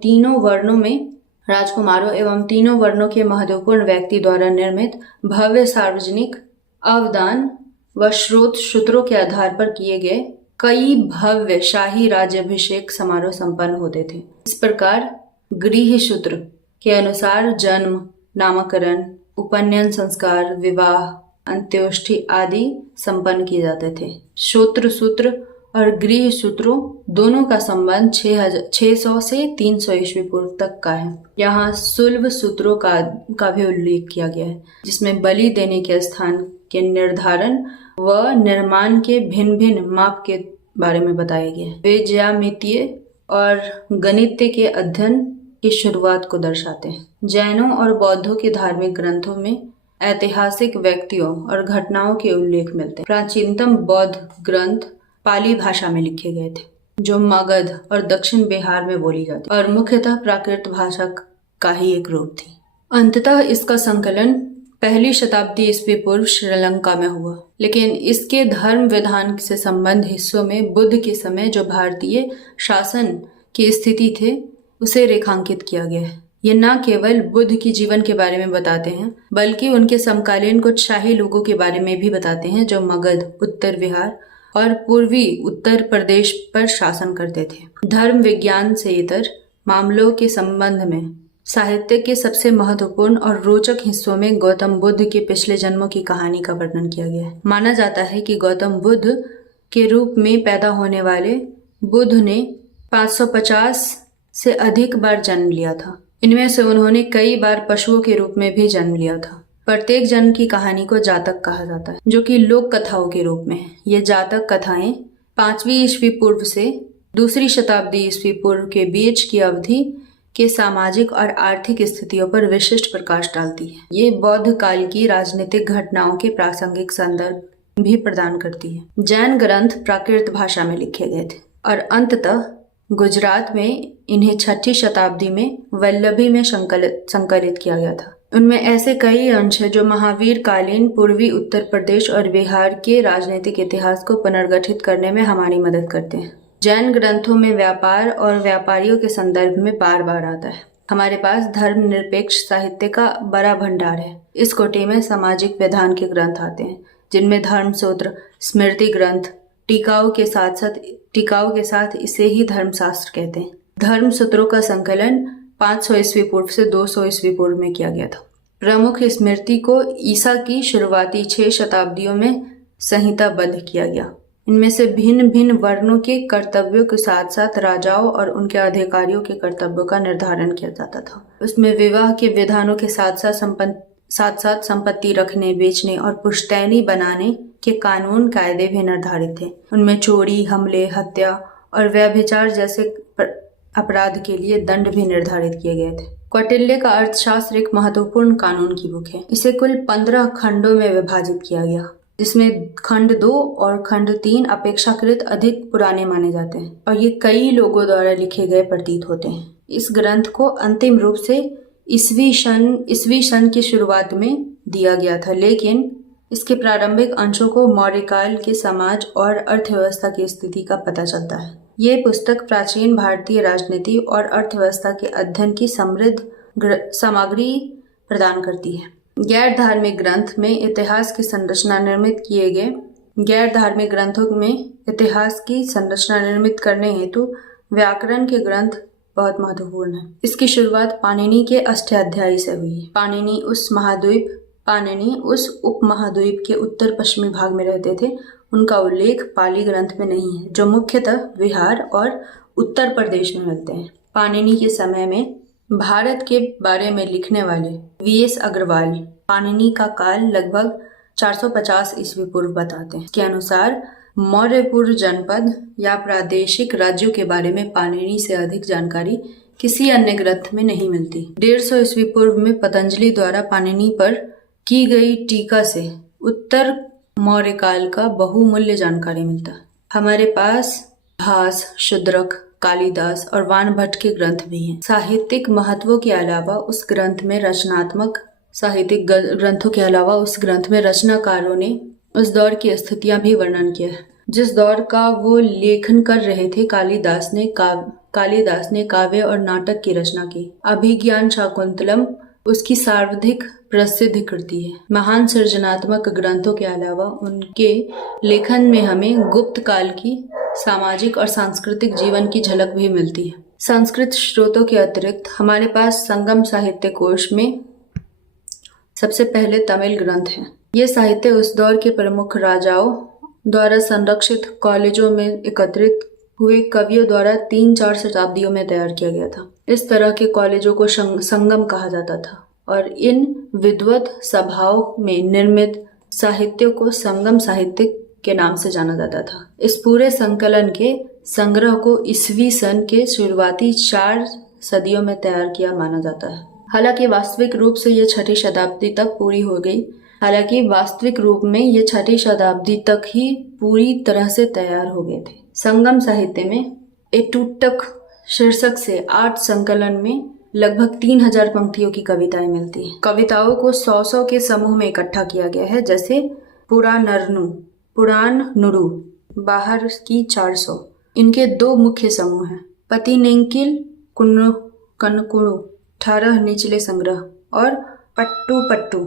तीनों वर्णों के महत्वपूर्ण व्यक्ति द्वारा निर्मित भव्य सार्वजनिक अवदान व सूत्रों के आधार पर किए गए कई भव्य शाही राज्याभिषेक समारोह संपन्न होते थे। इस प्रकार गृह सूत्र के अनुसार जन्म, नामकरण, उपनयन संस्कार, विवाह, अंत्येष्टि आदि संपन्न किए जाते थे। सूत्र और गृह सूत्रों दोनों का संबंध 600 से 300 ईस्वी पूर्व तक का है। यहाँ सुलभ सूत्रों का भी उल्लेख किया गया है, जिसमें बलि देने के स्थान के निर्धारण व निर्माण के भिन्न भिन्न माप के बारे में बताया गया है। वे ज्यामितीय और गणित के अध्ययन की शुरुआत को दर्शाते हैं। जैनों और बौद्धों के धार्मिक ग्रंथों में ऐतिहासिक व्यक्तियों और घटनाओं के उल्लेख मिलते हैं। प्राचीनतम बौद्ध ग्रंथ पाली भाषा में लिखे गए थे, जो मगध और दक्षिण बिहार में बोली जाती और मुख्यतः प्राकृत भाषा का ही एक रूप थी। अंततः इसका संकलन पहली शताब्दी ईस्वी पूर्व श्रीलंका में हुआ, लेकिन इसके धर्म विधान से संबंध हिस्सों में बुद्ध के समय जो भारतीय शासन की स्थिति थे उसे रेखांकित किया गया है। ये न केवल बुद्ध की जीवन के बारे में बताते हैं, बल्कि उनके समकालीन कुछ शाही लोगों के बारे में भी बताते हैं जो मगध, उत्तर बिहार और पूर्वी उत्तर प्रदेश पर शासन करते थे। धर्म विज्ञान से इतर मामलों के संबंध में साहित्य के सबसे महत्वपूर्ण और रोचक हिस्सों में गौतम बुद्ध के पिछले जन्मों की कहानी का वर्णन किया गया है। माना जाता है कि गौतम बुद्ध के रूप में पैदा होने वाले बुद्ध ने 550 से अधिक बार जन्म लिया था। इनमें से उन्होंने कई बार पशुओं के रूप में भी जन्म लिया था। प्रत्येक जन्म की कहानी को जातक कहा जाता है, जो कि लोक कथाओं के रूप में है। ये जातक कथाएं 5वीं ईस्वी पूर्व से 2री शताब्दी ईस्वी पूर्व के बीच की अवधि के सामाजिक और आर्थिक स्थितियों पर विशिष्ट प्रकाश डालती है। ये बौद्ध काल की राजनीतिक घटनाओं के प्रासंगिक संदर्भ भी प्रदान करती है। जैन ग्रंथ प्राकृत भाषा में लिखे गए थे और अंततः गुजरात में इन्हें 6ठी शताब्दी में वल्लभी में संकलित किया गया था। उनमें ऐसे कई अंश हैं जो महावीर कालीन पूर्वी उत्तर प्रदेश और बिहार के राजनीतिक इतिहास को पुनर्गठित करने में हमारी मदद करते हैं। जैन ग्रंथों में व्यापार और व्यापारियों के संदर्भ में बार बार आता है। हमारे पास धर्मनिरपेक्ष साहित्य का बड़ा भंडार है। इस कोटि में सामाजिक विधान के ग्रंथ आते हैं, जिनमें धर्मसूत्र, स्मृति ग्रंथ, टीकाओं के साथ इसे ही धर्मशास्त्र कहते हैं। धर्मसूत्रों का संकलन 500 ईस्वी पूर्व से 200 ईस्वी पूर्व में किया गया था। प्रमुख स्मृति को ईसा की शुरुआती 6 शताब्दियों में संहिताबद्ध किया गया। इनमें से भिन्न भिन्न वर्णों के कर्तव्यों के साथ साथ राजाओं और उनके अधिकारियों के कर्तव्यों का निर्धारण किया जाता था। उसमें विवाह के विधानों के साथ साथ संपत्ति रखने, बेचने और पुश्तैनी बनाने के कानून कायदे भी निर्धारित थे। उनमें चोरी, हमले, हत्या और व्यभिचार जैसे अपराध के लिए दंड भी निर्धारित किए गए थे। कौटिल्य का अर्थशास्त्र एक महत्वपूर्ण कानून की बुक है। इसे कुल 15 खंडों में विभाजित किया गया, जिसमें खंड 2 और खंड 3 अपेक्षाकृत अधिक पुराने माने जाते हैं और ये कई लोगों द्वारा लिखे गए प्रतीत होते हैं। इस ग्रंथ को अंतिम रूप से ईस्वी सन की शुरुआत में दिया गया था, लेकिन इसके प्रारंभिक अंशों को मौर्यकाल के समाज और अर्थव्यवस्था की स्थिति का पता चलता है। ये पुस्तक प्राचीन भारतीय राजनीति और अर्थव्यवस्था के अध्ययन की समृद्ध सामग्री प्रदान करती है। गैर धार्मिक ग्रंथ में इतिहास की संरचना निर्मित किए गए गैर धार्मिक ग्रंथों में इतिहास की संरचना निर्मित करने हेतु व्याकरण के ग्रंथ बहुत महत्वपूर्ण है। इसकी शुरुआत पाणिनि के अष्टाध्यायी से हुई है। पाणिनि उस उपमहाद्वीप के उत्तर पश्चिमी भाग में रहते थे। उनका उल्लेख पाली ग्रंथ में नहीं है, जो मुख्यतः बिहार और उत्तर प्रदेश में मिलते हैं। पाणिनि के समय में भारत के बारे में लिखने वाले वीएस अग्रवाल पाणिनि का काल लगभग 450 ईस्वी पूर्व बताते हैं। इसके अनुसार मौर्यपुर जनपद या प्रादेशिक राज्यों के बारे में पाणिनि से अधिक जानकारी किसी अन्य ग्रंथ में नहीं मिलती। 150 ईस्वी पूर्व में पतंजलि द्वारा पाणिनि पर की गई टीका से उत्तर मौर्य काल का बहुमूल्य जानकारी मिलता है। हमारे पास भास, शूद्रक, कालिदास और वानभट्ट के ग्रंथ भी हैं। साहित्यिक महत्वों के अलावा उस ग्रंथ में रचनाकारों ने उस दौर की स्थितियां भी वर्णन किया है। जिस दौर का वो लेखन कर रहे थे, कालिदास ने काव्य और नाटक की रचना की। अभिज्ञान शाकुंतलम उसकी सर्वाधिक प्रसिद्ध कृति है। महान सृजनात्मक ग्रंथों के अलावा उनके लेखन में हमें गुप्त काल की सामाजिक और सांस्कृतिक जीवन की झलक भी मिलती है। संस्कृत स्रोतों के अतिरिक्त हमारे पास संगम साहित्य कोश में सबसे पहले तमिल ग्रंथ हैं। ये साहित्य उस दौर के प्रमुख राजाओं द्वारा संरक्षित कॉलेजों में एकत्रित हुए कवियों द्वारा 3-4 शताब्दियों में तैयार किया गया था। इस तरह के कॉलेजों को संगम कहा जाता था और इन विद्वत सभाओं में निर्मित साहित्य को संगम साहित्य के नाम से जाना जाता था। इस पूरे संकलन के संग्रह को ईस्वी सन के शुरुआती 4 सदियों में तैयार किया माना जाता है। हालांकि वास्तविक रूप से ये 6वीं शताब्दी तक पूरी हो गई। हालांकि वास्तविक रूप में ये 6वीं शताब्दी तक ही पूरी तरह से तैयार हो गए थे। संगम साहित्य में एटूटक शीर्षक से 8 संकलन में लगभग 3000 पंक्तियों की कविताएं मिलती हैं। कविताओं को 100 के समूह में इकट्ठा किया गया है, जैसे पुराणनुरु, बाहर की 400। इनके 2 मुख्य समूह हैं, पतिनेंकिल कनकुणु 18 निचले संग्रह और पट्टू पट्टू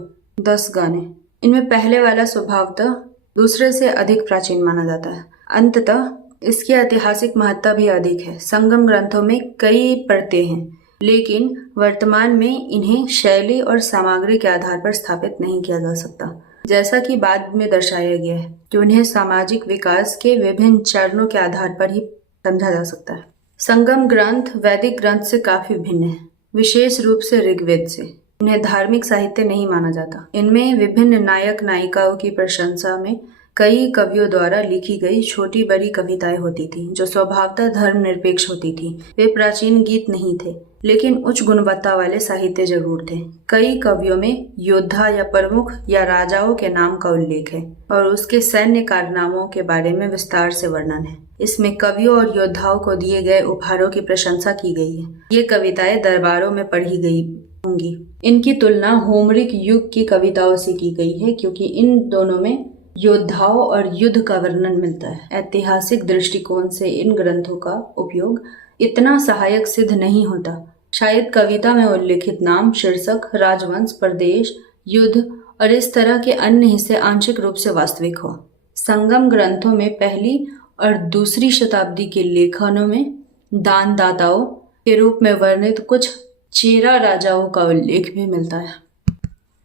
10 गाने। इनमें पहले वाला स्वभावतः दूसरे से अधिक प्राचीन माना जाता है। अंततः इसकी ऐतिहासिक महत्ता भी अधिक है। संगम ग्रंथों में कई परतें हैं, लेकिन वर्तमान में इन्हें शैली और सामग्री के आधार पर स्थापित नहीं किया जा सकता, जैसा कि बाद में दर्शाया गया है कि उन्हें सामाजिक विकास के विभिन्न चरणों के आधार पर ही समझा जा सकता है। संगम ग्रंथ वैदिक ग्रंथ से काफी भिन्न है, विशेष रूप से ऋग्वेद से। इन्हें धार्मिक साहित्य नहीं माना जाता। इनमें विभिन्न नायक नायिकाओं की प्रशंसा में कई कवियों द्वारा लिखी गई छोटी बड़ी कविताएं होती थी, जो स्वभावतः धर्मनिरपेक्ष होती थी। वे प्राचीन गीत नहीं थे, लेकिन उच्च गुणवत्ता वाले साहित्य जरूर थे। कई कवियों में योद्धा या प्रमुख या राजाओं के नाम का उल्लेख है और उसके सैन्य कारनामों के बारे में विस्तार से वर्णन है। इसमें कवियों और योद्धाओं को दिए गए उपहारों की प्रशंसा की गई है। ये कविताएं दरबारों में पढ़ी गई होंगी। इनकी तुलना होमरिक युग की कविताओं से की गई है, क्योंकि इन दोनों में योद्धाओं और युद्ध का वर्णन मिलता है। ऐतिहासिक दृष्टिकोण से इन ग्रंथों का उपयोग इतना सहायक सिद्ध नहीं होता। शायद कविता में उल्लेखित नाम, शीर्षक, राजवंश, प्रदेश, युद्ध और इस तरह के अन्य हिस्से आंशिक रूप से वास्तविक हो। संगम ग्रंथों में 1ली और 2री शताब्दी के लेखनों में दानदाताओं के रूप में वर्णित कुछ चेरा राजाओं का उल्लेख भी मिलता है।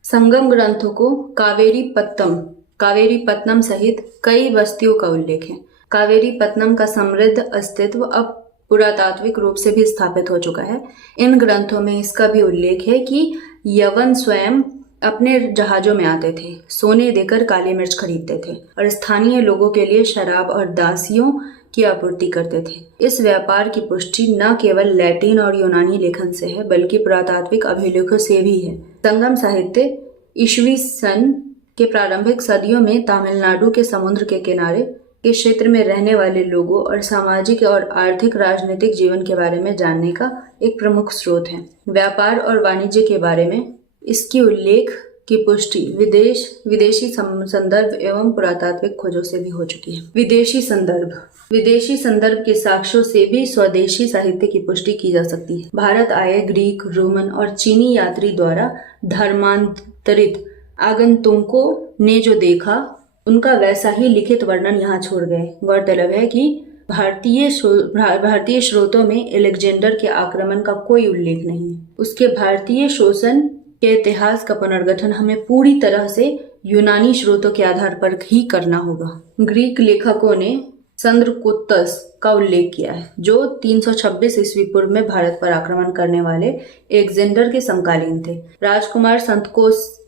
संगम ग्रंथों को कावेरीपत्तनम सहित कई बस्तियों का उल्लेख है। कावेरीपत्तनम का समृद्ध अस्तित्व अब पुरातात्विक रूप से भी स्थापित हो चुका है। इन ग्रंथों में इसका भी उल्लेख है कि यवन स्वयं अपने जहाजों में आते थे, सोने देकर काली मिर्च खरीदते थे और स्थानीय लोगों के लिए शराब और दासियों की आपूर्ति करते थे। इस व्यापार की पुष्टि न केवल लैटिन और यूनानी लेखन से है, बल्कि पुरातात्विक अभिलेखों से भी है। संगम साहित्य ईस्वी सन के प्रारंभिक सदियों में तमिलनाडु के समुद्र के किनारे के क्षेत्र में रहने वाले लोगों और सामाजिक और आर्थिक राजनीतिक जीवन के बारे में जानने का एक प्रमुख स्रोत है। व्यापार और वाणिज्य के बारे में इसकी उल्लेख की पुष्टि विदेशी संदर्भ एवं पुरातात्विक खोजों से भी हो चुकी है। विदेशी संदर्भ के साक्ष्यों से भी स्वदेशी साहित्य की पुष्टि की जा सकती है। भारत आए ग्रीक, रोमन और चीनी यात्री द्वारा धर्मांतरित आगंतुकों ने जो देखा, उनका वैसा ही लिखित वर्णन यहाँ छोड़ गए। गौरतलब है कि भारतीय स्रोतों में अलेक्जेंडर के आक्रमण का कोई उल्लेख नहीं है। उसके भारतीय शोषण के इतिहास का पुनर्गठन हमें पूरी तरह से यूनानी स्रोतों के आधार पर ही करना होगा। ग्रीक लेखकों ने चंद्रगुप्तस का उल्लेख किया है, जो 326 ईस्वी पूर्व में भारत पर आक्रमण करने वाले अलेक्जेंडर के समकालीन थे। राजकुमार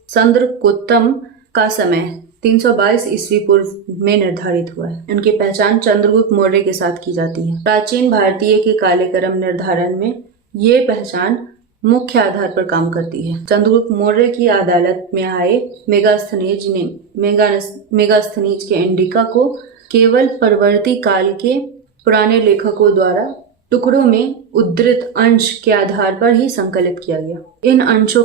चंद्रगुप्तम का समय 322 ईस्वी पूर्व में निर्धारित हुआ है। उनकी पहचान चंद्रगुप्त मौर्य के साथ की जाती है। प्राचीन भारतीय के कालक्रम निर्धारण में ये पहचान मुख्य आधार पर काम करती है। चंद्रगुप्त मौर्य की अदालत में आए मेगास्थनीज के इंडिका को केवल परवर्ती काल के पुराने लेखकों द्वारा टुकड़ों में उद्धृत अंश के आधार पर ही संकलित किया गया। इन अंशों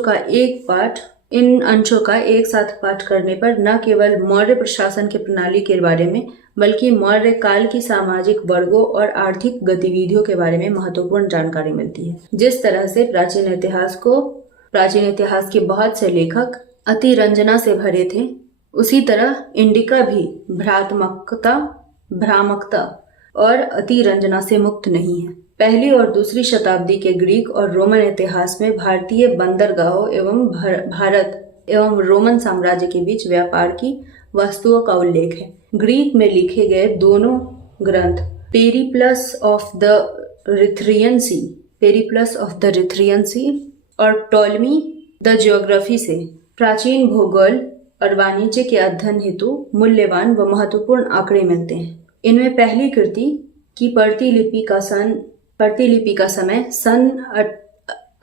का एक साथ पाठ करने पर न केवल मौर्य प्रशासन के प्रणाली के बारे में, बल्कि मौर्य काल की सामाजिक वर्गों और आर्थिक गतिविधियों के बारे में महत्वपूर्ण जानकारी मिलती है। जिस तरह से प्राचीन इतिहास के बहुत से लेखक अतिरंजना से भरे थे, उसी तरह इंडिका भी भ्रामकता और अतिरंजना से मुक्त नहीं है। 1ली और 2री शताब्दी के ग्रीक और रोमन इतिहास में भारतीय बंदरगाहों एवं भारत एवं रोमन साम्राज्य के बीच व्यापार की वस्तुओं का उल्लेख है। ग्रीक में लिखे गए दोनों ग्रंथ पेरिप्लस ऑफ द रिथ्रियन सी और टॉलमी द ज्योग्राफी से प्राचीन भूगोल और वाणिज्य के अध्ययन हेतु मूल्यवान व महत्वपूर्ण आंकड़े मिलते हैं। इनमें पहली कृति की प्रतिलिपि का समय सन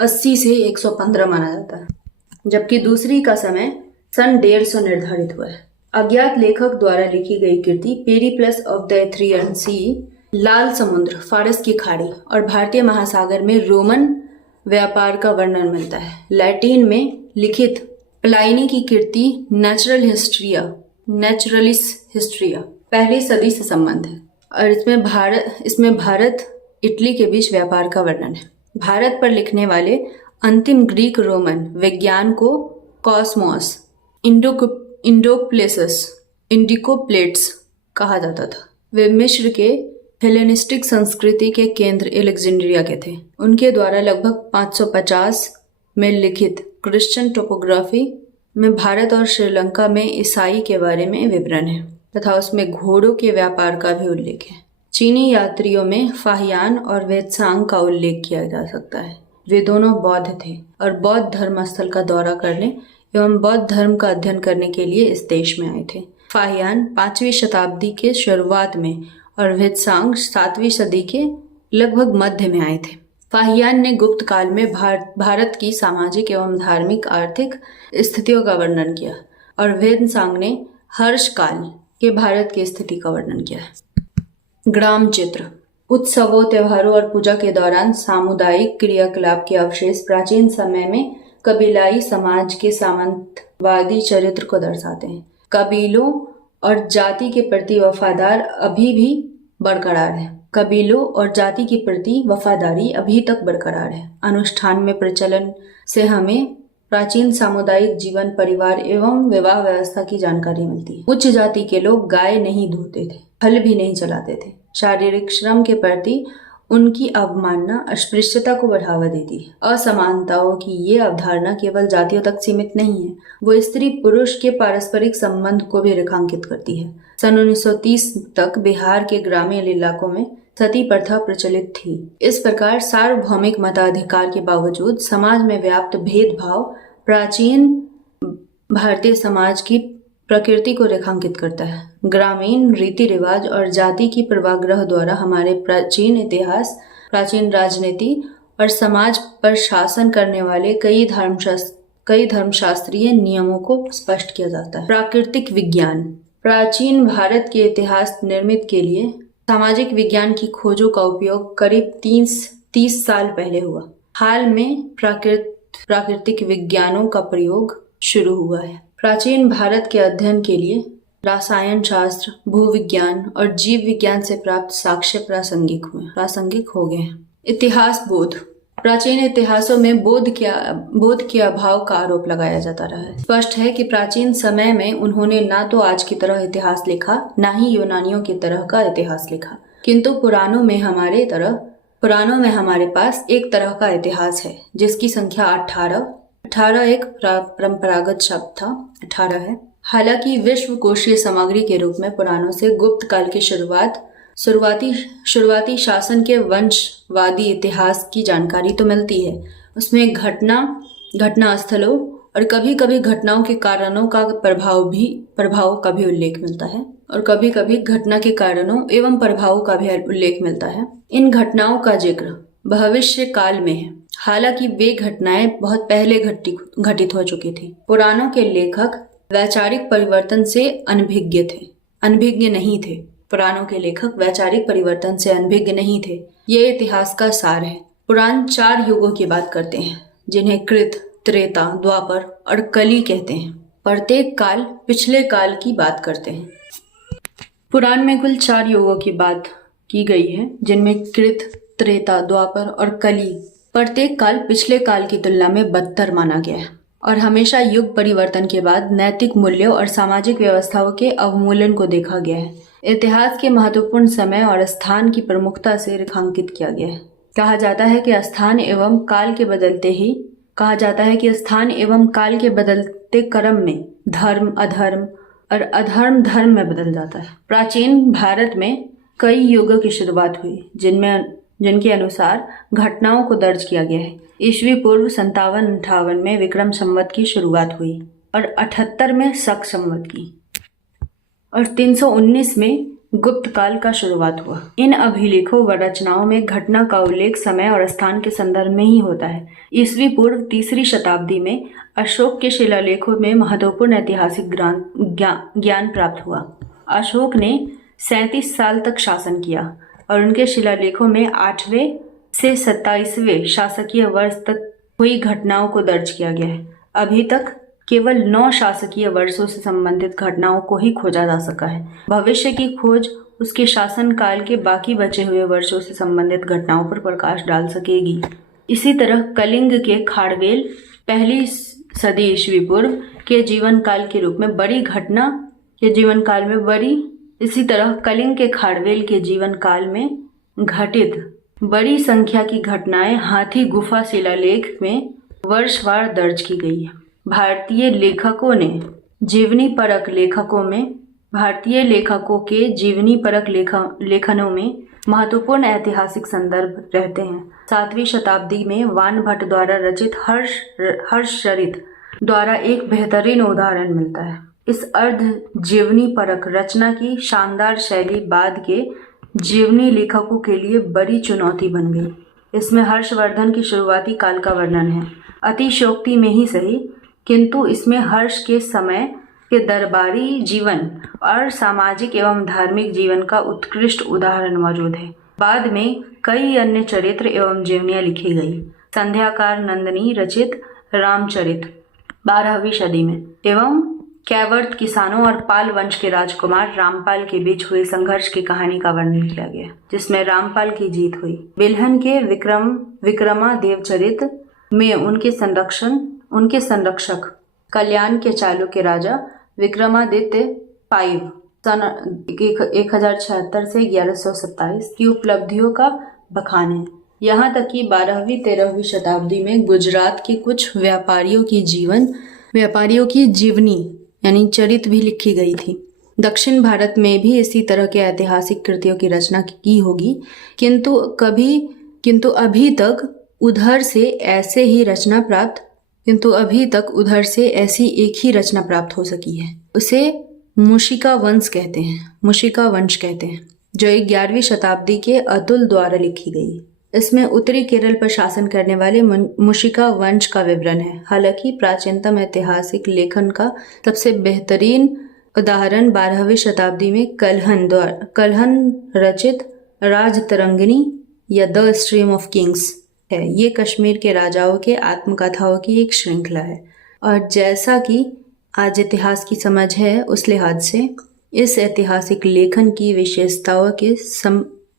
80 से 115 माना जाता है, जबकि दूसरी का समय सन 150 निर्धारित हुआ है। अज्ञात लेखक द्वारा लिखी गई कृति पेरिप्लस ऑफ द एथ्रियन सी लाल समुद्र, फारस की खाड़ी और भारतीय महासागर में रोमन व्यापार का वर्णन मिलता है। लैटिन में लिखित प्लाइनी की कृति नेचुरलिस हिस्ट्रिया पहली सदी से संबंध है और इसमें भारत इटली के बीच व्यापार का वर्णन है। भारत पर लिखने वाले अंतिम ग्रीक रोमन विज्ञान को कॉस्मोस इंडिकोप्लेट्स कहा जाता था। वे मिस्र के हेलेनिस्टिक संस्कृति के केंद्र एलेक्जेंड्रिया के थे। उनके द्वारा लगभग 550 में लिखित क्रिश्चियन टोपोग्राफी में भारत और श्रीलंका में ईसाई के बारे में विवरण है तथा उसमें घोड़ों के व्यापार का भी उल्लेख है। चीनी यात्रियों में फाहियान और वेत्सांग का उल्लेख किया जा सकता है। वे दोनों बौद्ध थे और बौद्ध धर्म स्थल का दौरा करने एवं बौद्ध धर्म का अध्ययन करने के लिए इस देश में आए थे। फाहियान 5वीं शताब्दी के शुरुआत में और वेत्सांग 7वीं सदी के लगभग मध्य में आए थे। फाहियान ने गुप्त काल में भारत की सामाजिक एवं धार्मिक आर्थिक स्थितियों का वर्णन किया और वेत्सांग ने हर्ष काल के भारत की स्थिति का वर्णन किया। ग्राम चित्र उत्सवों, त्योहारों और पूजा के दौरान सामुदायिक क्रियाकलाप के अवशेष प्राचीन समय में कबीलाई समाज के सामंतवादी चरित्र को दर्शाते हैं। कबीलों और जाति के प्रति वफादार अभी भी बरकरार है। कबीलों और जाति के प्रति वफादारी अभी तक बरकरार है। अनुष्ठान में प्रचलन से हमें प्राचीन सामुदायिक जीवन, परिवार एवं विवाह व्यवस्था की जानकारी मिलती है। उच्च जाति के लोग गाय नहीं धोते थे, हल भी नहीं चलाते थे। शारीरिक श्रम के प्रति उनकी अवमानना अस्पृश्यता को बढ़ावा देती है। असमानताओं की ये अवधारणा केवल जातियों तक सीमित नहीं है, वो स्त्री पुरुष के पारस्परिक संबंध को भी रेखांकित करती है। सन 1930 तक बिहार के ग्रामीण इलाकों में सती प्रथा प्रचलित थी। इस प्रकार सार्वभौमिक मताधिकार के बावजूद समाज में व्याप्त भेदभाव प्राचीन भारतीय समाज की प्रकृति को रेखांकित करता है। ग्रामीण रीति रिवाज और जाति की पूर्वाग्रह द्वारा हमारे प्राचीन इतिहास, प्राचीन राजनीति और समाज पर शासन करने वाले कई धर्मशास्त्रीय नियमों को स्पष्ट किया जाता है। प्राकृतिक विज्ञान प्राचीन भारत के इतिहास निर्मित के लिए सामाजिक विज्ञान की खोजों का उपयोग करीब 30 साल पहले हुआ। हाल में प्राकृतिक विज्ञानों का प्रयोग शुरू हुआ है। प्राचीन भारत के अध्ययन के लिए रसायन शास्त्र, भूविज्ञान और जीव विज्ञान से प्राप्त साक्ष्य प्रासंगिक हो गए हैं। इतिहास बोध प्राचीन इतिहासों में बोध के अभाव का आरोप लगाया जाता रहा है। स्पष्ट है कि प्राचीन समय में उन्होंने ना तो आज की तरह इतिहास लिखा, ना ही यूनानियों की तरह का इतिहास लिखा, किंतु पुराणों में हमारे पास एक तरह का इतिहास है जिसकी संख्या 18 एक परंपरागत शब्द था, 18 है। हालांकि विश्वकोशीय सामग्री के रूप में पुराणों से गुप्त काल की शुरुआती शासन के वंशवादी इतिहास की जानकारी तो मिलती है। उसमें घटना स्थलों और कभी कभी घटनाओं के कारणों का प्रभाव का भी उल्लेख मिलता है और कभी कभी घटना के कारणों एवं प्रभावों का भी उल्लेख मिलता है। इन घटनाओं का जिक्र भविष्य काल में है, हालांकि वे घटनाएं बहुत पहले घटित हो चुकी थी। पुराणों के लेखक वैचारिक परिवर्तन से अनभिज्ञ नहीं थे। पुराणों के लेखक वैचारिक परिवर्तन से अनभिज्ञ नहीं थे। ये इतिहास का सार है। पुराण 4 युगों की बात करते हैं जिन्हें कृत, त्रेता, द्वापर और कली कहते हैं। प्रत्येक काल पिछले काल की बात करते हैं। पुराण में कुल 4 युगों की बात की गई है जिनमें कृत, त्रेता, द्वापर और कली। प्रत्येक काल पिछले काल की तुलना में बदतर माना गया है और हमेशा युग परिवर्तन के बाद नैतिक मूल्यों और सामाजिक व्यवस्थाओं के अवमूल्यन को देखा गया है। इतिहास के महत्वपूर्ण समय और स्थान की प्रमुखता से रेखांकित किया गया है। कहा जाता है कि स्थान एवं काल के बदलते क्रम में धर्म, अधर्म, और अधर्म धर्म में बदल जाता है। प्राचीन भारत में कई युगों की शुरुआत हुई जिनके अनुसार घटनाओं को दर्ज किया गया है। ईस्वी पूर्व 57-58 में विक्रम संवत की शुरुआत हुई और 78 में शक संवत की और 319 में गुप्त काल का शुरुआत हुआ। इन अभिलेखों व रचनाओं में घटना का उल्लेख समय और स्थान के संदर्भ में ही होता है। ईस्वी पूर्व 3री शताब्दी में अशोक के शिलालेखों में महत्वपूर्ण ऐतिहासिक ज्ञान प्राप्त हुआ। अशोक ने 37 साल तक शासन किया और उनके शिलालेखों में 8वें से 27वें शासकीय वर्ष तक हुई घटनाओं को दर्ज किया गया है। अभी तक केवल 9 शासकीय वर्षों से संबंधित घटनाओं को ही खोजा जा सका है। भविष्य की खोज उसके शासन काल के बाकी बचे हुए वर्षों से संबंधित घटनाओं पर प्रकाश डाल सकेगी। इसी तरह कलिंग के खाड़वेल पहली सदी ईस्वी पूर्व के जीवन काल के रूप में बड़ी घटना के जीवन काल में इसी तरह कलिंग के खाड़वेल के जीवन काल में घटित बड़ी संख्या की घटनाएं हाथी गुफा शिलालेख में वर्षवार दर्ज की गई है। भारतीय लेखकों के जीवनी परक लेखनों में महत्वपूर्ण ऐतिहासिक संदर्भ रहते हैं। 7वीं शताब्दी में वानभट्ट द्वारा रचित हर्षचरित द्वारा एक बेहतरीन उदाहरण मिलता है। इस अर्ध जीवनी परक रचना की शानदार शैली बाद के जीवनी लेखकों के लिए बड़ी चुनौती बन गई। इसमें हर्षवर्धन की शुरुआती काल का वर्णन है, अतिशयोक्ति में ही सही, किंतु इसमें हर्ष के समय के दरबारी जीवन और सामाजिक एवं धार्मिक जीवन का उत्कृष्ट उदाहरण मौजूद है। बाद में कई अन्य चरित्र एवं जीवनियाँ लिखी गई। संध्याकार नंदिनी रचित रामचरित 12वीं सदी में एवं कैवर्त किसानों और पाल वंश के राजकुमार रामपाल के बीच हुए संघर्ष की कहानी का वर्णन किया गया, जिसमें रामपाल की जीत हुई। बिल्हन के विक्रमादेव चरित में उनके संरक्षक कल्याण के चालुक्य राजा विक्रमादित्य पाइव सन 1076 से 1127 की उपलब्धियों का बखान है। यहाँ तक कि 12वीं-13वीं शताब्दी में गुजरात के कुछ व्यापारियों की जीवनी यानी चरित भी लिखी गई थी। दक्षिण भारत में भी इसी तरह के ऐतिहासिक कृतियों की रचना की होगी, किंतु अभी तक उधर से ऐसी एक ही रचना प्राप्त हो सकी है। उसे मुशिका वंश कहते हैं, जो 11वीं शताब्दी के अतुल द्वारा लिखी गई। इसमें उत्तरी केरल पर शासन करने वाले मुशिका वंश का विवरण है। हालांकि प्राचीनतम ऐतिहासिक लेखन का सबसे बेहतरीन उदाहरण 12वीं शताब्दी में कल्हन रचित राजतरंगिणी या द स्ट्रीम ऑफ किंग्स है। ये कश्मीर के राजाओं के आत्मकथाओं की एक श्रृंखला है और जैसा कि आज इतिहास की समझ है, उस लिहाज से इस ऐतिहासिक लेखन की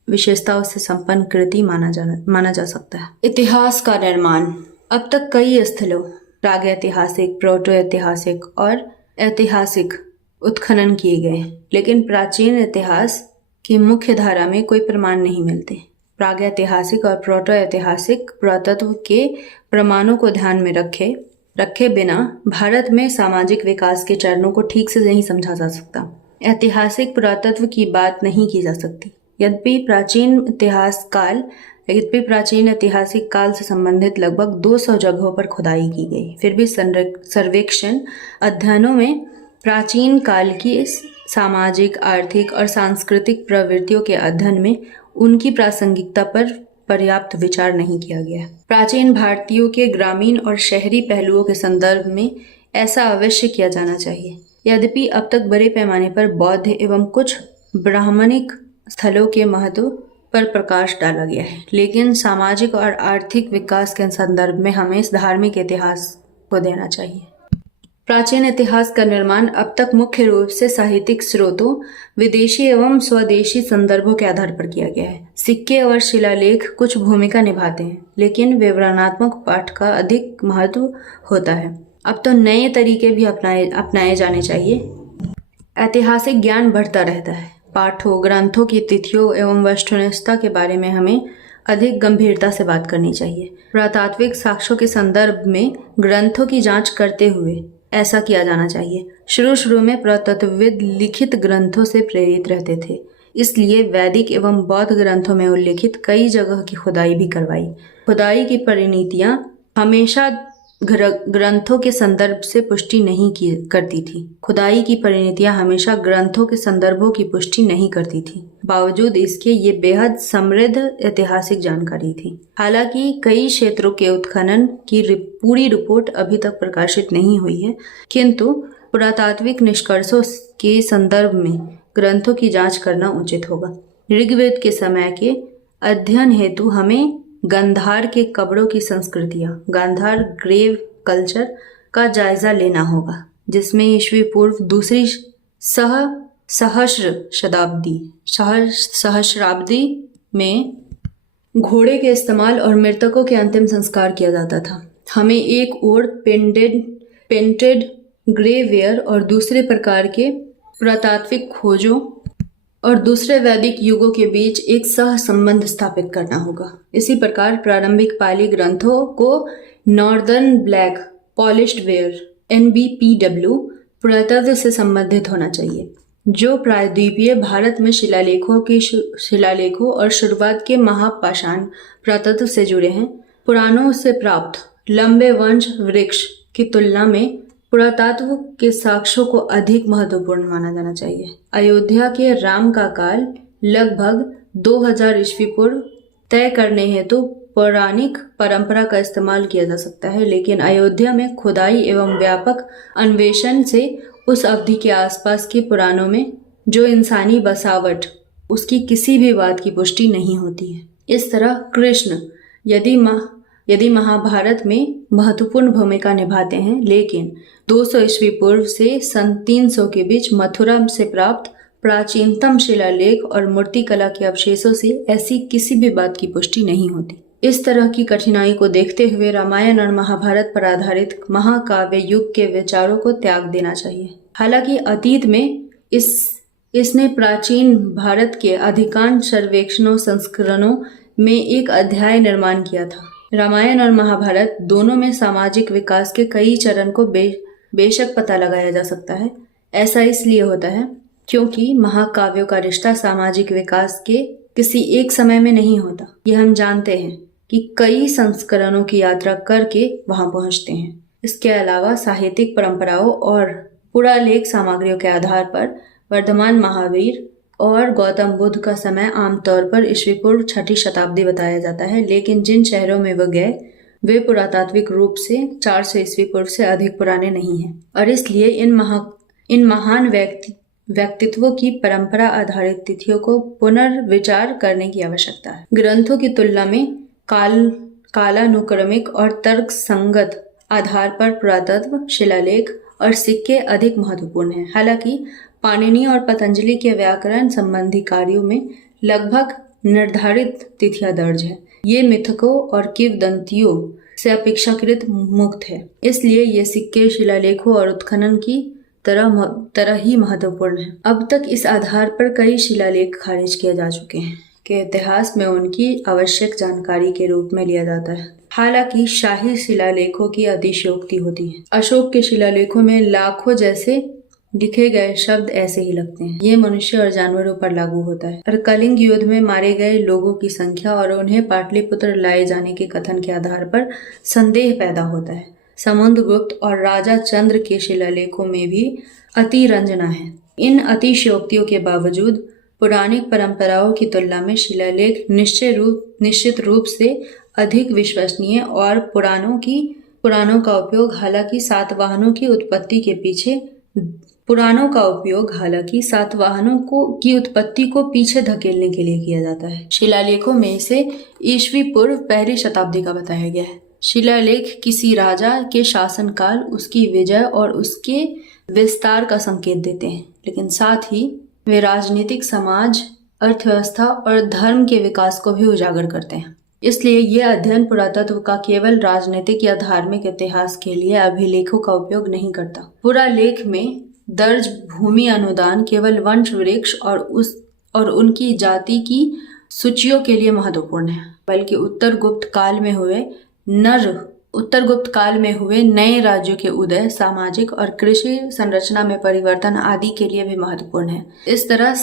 विशेषताओं से संपन्न कृति माना जा सकता है। इतिहास का निर्माण। अब तक कई स्थलों प्रागैतिहासिक, प्रोटो-ऐतिहासिक और ऐतिहासिक उत्खनन किए गए, लेकिन प्राचीन इतिहास की मुख्य धारा में कोई प्रमाण नहीं मिलते। प्रागैतिहासिक और प्रोटो-ऐतिहासिक पुरातत्व के प्रमाणों को ध्यान में रखे बिना भारत में सामाजिक विकास के चरणों को ठीक से नहीं समझा जा सकता। ऐतिहासिक पुरातत्व की बात नहीं की जा सकती। यद्यपि प्राचीन ऐतिहासिक काल से संबंधित लगभग 200 जगहों पर खुदाई की गई, फिर भी सर्वेक्षण अध्ययनों में प्राचीन काल की सामाजिक, आर्थिक और सांस्कृतिक प्रवृत्तियों के अध्ययन में उनकी प्रासंगिकता पर पर्याप्त विचार नहीं किया गया। प्राचीन भारतीयों के ग्रामीण और शहरी पहलुओं के संदर्भ में ऐसा अवश्य किया जाना चाहिए। यद्यपि अब तक बड़े पैमाने पर बौद्ध एवं कुछ ब्राह्मणिक स्थलों के महत्व पर प्रकाश डाला गया है, लेकिन सामाजिक और आर्थिक विकास के संदर्भ में हमें इस धार्मिक इतिहास को देना चाहिए। प्राचीन इतिहास का निर्माण अब तक मुख्य रूप से साहित्यिक स्रोतों, विदेशी एवं स्वदेशी संदर्भों के आधार पर किया गया है। सिक्के और शिलालेख कुछ भूमिका निभाते हैं, लेकिन विवरणात्मक पाठ का अधिक महत्व होता है। अब तो नए तरीके भी अपनाए जाने चाहिए। ऐतिहासिक ज्ञान बढ़ता रहता है। पाठों, ग्रंथों की तिथियों एवं वस्तुनिष्ठता के बारे में हमें अधिक गंभीरता से बात करनी चाहिए। पुरातात्विक साक्ष्यों के संदर्भ में ग्रंथों की जांच करते हुए ऐसा किया जाना चाहिए। शुरू शुरू में पुरातत्वविद लिखित ग्रंथों से प्रेरित रहते थे, इसलिए वैदिक एवं बौद्ध ग्रंथों में उल्लिखित कई जगह की खुदाई भी करवाई। खुदाई की परिणतियां हमेशा ग्रंथों के संदर्भ से पुष्टि नहीं करती थी। खुदाई की परिणतियां हमेशा ग्रंथों के संदर्भों की पुष्टि नहीं करती थी। बावजूद इसके ये बेहद समृद्ध ऐतिहासिक जानकारी थी। हालांकि कई क्षेत्रों के उत्खनन की पूरी रिपोर्ट अभी तक प्रकाशित नहीं हुई है, किंतु पुरातात्विक निष्कर्षों के संदर्भ में ग्रंथों की जांच करना उचित होगा। ऋग्वेद के समय के अध्ययन हेतु हमें गांधार के कब्रों की संस्कृतियां, गांधार ग्रेव कल्चर का जायजा लेना होगा, जिसमें ईस्वी पूर्व दूसरी सहस्राब्दी में घोड़े के इस्तेमाल और मृतकों के अंतिम संस्कार किया जाता था। हमें एक और पेंटेड ग्रेवेयर और दूसरे प्रकार के पुरातात्विक खोजों और दूसरे वैदिक युगों के बीच एक सह संबंध स्थापित करना होगा। इसी प्रकार प्रारंभिक पाली ग्रंथों को northern black polished where NBPW पुरातत्व से संबंधित होना चाहिए, जो प्रायद्वीपीय भारत में शिलालेखों और शुरुआत के महापाषाण पुरातत्व से जुड़े हैं। पुराणों से प्राप्त लंबे वंश वृक्ष की तुलना में पुरातत्व के साक्ष्यों को अधिक महत्वपूर्ण माना जाना चाहिए। अयोध्या के राम का काल लगभग 2000 ईस्वी पूर्व तय करने हेतु पौराणिक परंपरा का इस्तेमाल किया जा सकता है, लेकिन अयोध्या में खुदाई एवं व्यापक अन्वेषण से उस अवधि के आसपास के पुराणों में जो इंसानी बसावट उसकी किसी भी बात की पुष्टि नहीं होती है। इस तरह कृष्ण यदि महाभारत में महत्वपूर्ण भूमिका निभाते हैं, लेकिन 200 ईस्वी पूर्व से सन 300 के बीच मथुरा से प्राप्त प्राचीनतम शिलालेख और मूर्तिकला के अवशेषों से ऐसी किसी भी बात की पुष्टि नहीं होती। इस तरह की कठिनाई को देखते हुए रामायण और महाभारत पर आधारित महाकाव्य युग के विचारों को त्याग देना चाहिए। हालांकि अतीत में इसने प्राचीन भारत के अधिकांश सर्वेक्षणों संस्करणों में एक अध्याय निर्माण किया था। रामायण और महाभारत दोनों में सामाजिक विकास के कई चरण को बेशक पता लगाया जा सकता है। ऐसा इसलिए होता है क्योंकि महाकाव्यों का रिश्ता सामाजिक विकास के किसी एक समय में नहीं होता। ये हम जानते हैं कि कई संस्करणों की यात्रा करके वहां पहुंचते हैं। इसके अलावा साहित्यिक परंपराओं और पुरालेख सामग्रियों के आधार पर वर्तमान महावीर और गौतम बुद्ध का समय आमतौर पर ईस्वी पूर्व 6ठी शताब्दी बताया जाता है, लेकिन जिन शहरों में वह गए वे पुरातात्विक रूप से 400 ईस्वी पूर्व से अधिक पुराने नहीं हैं, और इसलिए इन महान व्यक्तित्वों की परंपरा आधारित तिथियों को पुनर्विचार करने की आवश्यकता है। ग्रंथों की तुलना में कालानुक्रमिक और तर्क संगत आधार पर पुरातत्व, शिलालेख और सिक्के अधिक महत्वपूर्ण हैं। हालांकि पाणिनि और पतंजलि के व्याकरण संबंधी कार्यों में लगभग निर्धारित तिथियां दर्ज है। ये मिथकों और किंवदंतियों से अपेक्षाकृत मुक्त है, इसलिए ये सिक्के शिलालेखों और उत्खनन की तरह ही महत्वपूर्ण है। अब तक इस आधार पर कई शिलालेख खारिज किए जा चुके हैं कि इतिहास में उनकी आवश्यक जानकारी के रूप में लिया जाता है। हालांकि शाही शिलालेखों की अतिशयोक्ति होती है। अशोक के शिलालेखों में लाखों जैसे लिखे गए शब्द ऐसे ही लगते हैं। ये मनुष्य और जानवरों पर लागू होता है। और कलिंग युद्ध में मारे गए लोगों की संख्या और उन्हें पाटलिपुत्र लाए जाने के कथन के आधार पर संदेह पैदा होता है। समुद्रगुप्त और राजा चंद्र के शिलालेखों में भी अतिरंजना है। इन अतिशयोक्तियों के बावजूद पौराणिक परंपराओं की तुलना में शिलालेख निश्चित रूप से अधिक विश्वसनीय और पुराणों का उपयोग हालांकि सातवाहनों की उत्पत्ति की उत्पत्ति को पीछे धकेलने के लिए किया जाता है। शिलालेखों में इसे ईस्वी पूर्व 1वीं शताब्दी का बताया गया है। शिलालेख किसी राजा के शासनकाल, उसकी विजय और उसके विस्तार का संकेत देते हैं, लेकिन साथ ही वे राजनीतिक, समाज, अर्थव्यवस्था और धर्म के विकास को भी उजागर करते हैं। इसलिए यह अध्ययन पुरातत्व का केवल राजनीतिक या धार्मिक इतिहास के लिए अभिलेखों का उपयोग नहीं करता। पुरालेख में दर्ज भूमि अनुदान केवल वंश वृक्ष और उनकी जाति की सूचियों के लिए महत्वपूर्ण है, बल्कि उत्तर गुप्त काल में हुए नर उत्तर गुप्त काल में हुए नए राज्यों के उदय सामाजिक और कृषि संरचना में परिवर्तन आदि के लिए भी महत्वपूर्ण है। इस तरह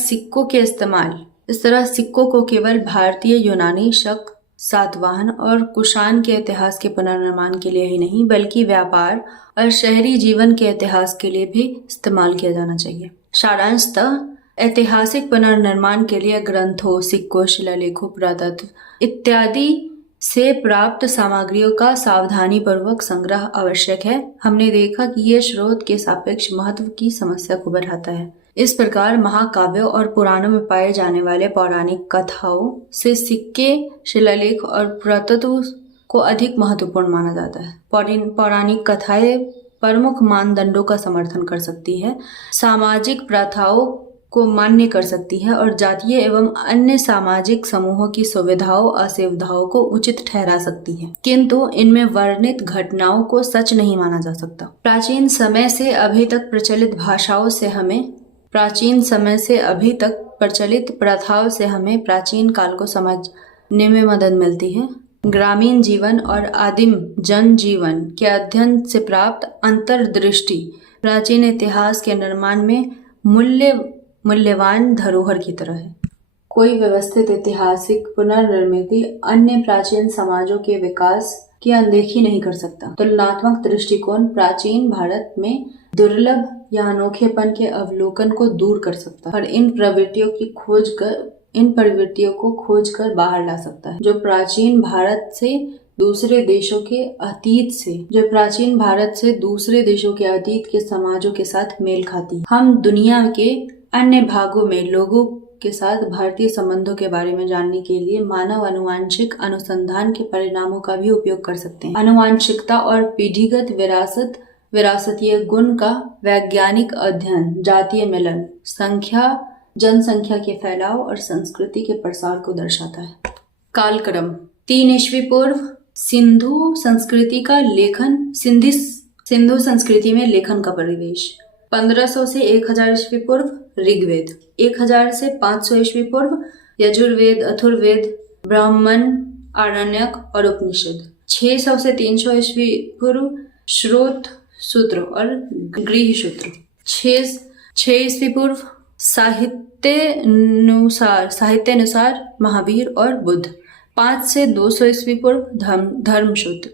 सिक्कों को केवल भारतीय, यूनानी, शक, सातवाहन और कुषाण के इतिहास के पुनर्निर्माण के लिए ही नहीं बल्कि व्यापार और शहरी जीवन के इतिहास के लिए भी इस्तेमाल किया जाना चाहिए। सारांशतः ऐतिहासिक पुनर्निर्माण के लिए ग्रंथों, सिक्कों, शिलालेखों, पुरातत्व इत्यादि से प्राप्त सामग्रियों का सावधानी पूर्वक संग्रह आवश्यक है। हमने देखा कि यह स्रोत के सापेक्ष महत्व की समस्या को बढ़ाता है। इस प्रकार महाकाव्यों और पुराणों में पाए जाने वाले पौराणिक कथाओं से सिक्के, शिलालेख और पुरातत्व को अधिक महत्वपूर्ण माना जाता है। पौराणिक कथाएं प्रमुख मानदंडों का समर्थन कर सकती है, सामाजिक प्रथाओं को मान्य कर सकती है और जातीय एवं अन्य सामाजिक समूहों की सुविधाओं असुविधाओं को उचित ठहरा सकती है, किंतु इनमें वर्णित घटनाओं को सच नहीं माना जा सकता। प्राचीन समय से अभी तक प्रचलित प्रथाओं से हमें प्राचीन काल को समझने में मदद मिलती है। ग्रामीण जीवन और आदिम जनजीवन के अध्ययन से प्राप्त अंतर्दृष्टि प्राचीन इतिहास के निर्माण में मूल्यवान धरोहर की तरह है। कोई व्यवस्थित ऐतिहासिक पुनर्निर्मिति अन्य प्राचीन समाजों के विकास की अनदेखी नहीं कर सकता। तुलनात्मक दृष्टिकोण प्राचीन भारत में दुर्लभ या अनोखेपन के अवलोकन को दूर कर सकता है और इन प्रवृत्तियों को खोज कर बाहर ला सकता है जो प्राचीन भारत से दूसरे देशों के अतीत के समाजों के साथ मेल खाती है। हम दुनिया के अन्य भागों में लोगों के साथ भारतीय संबंधों के बारे में जानने के लिए मानव आनुवंशिक अनुसंधान के परिणामों का भी उपयोग कर सकते हैं। आनुवंशिकता और पीढ़ीगत विरासतीय गुण का वैज्ञानिक अध्ययन जातीय मिलन, जनसंख्या के फैलाव और संस्कृति के प्रसार को दर्शाता है। कालक्रम 3 ईस्वी पूर्व सिंधु संस्कृति में लेखन का परिवेश। 1500 से 1000 ईस्वी पूर्व ऋग्वेद, 1000 से 500 ईस्वी पूर्व यजुर्वेद, अथर्ववेद, ब्राह्मण, आरण्यक और उपनिषद। 600 से 300 ईस्वी पूर्व श्रोत सूत्र और गृह सूत्र। 6 ईस्वी पूर्व साहित्यानुसार महावीर और बुद्ध। 5 से 200 ईस्वी पूर्व धर्मसूत्र।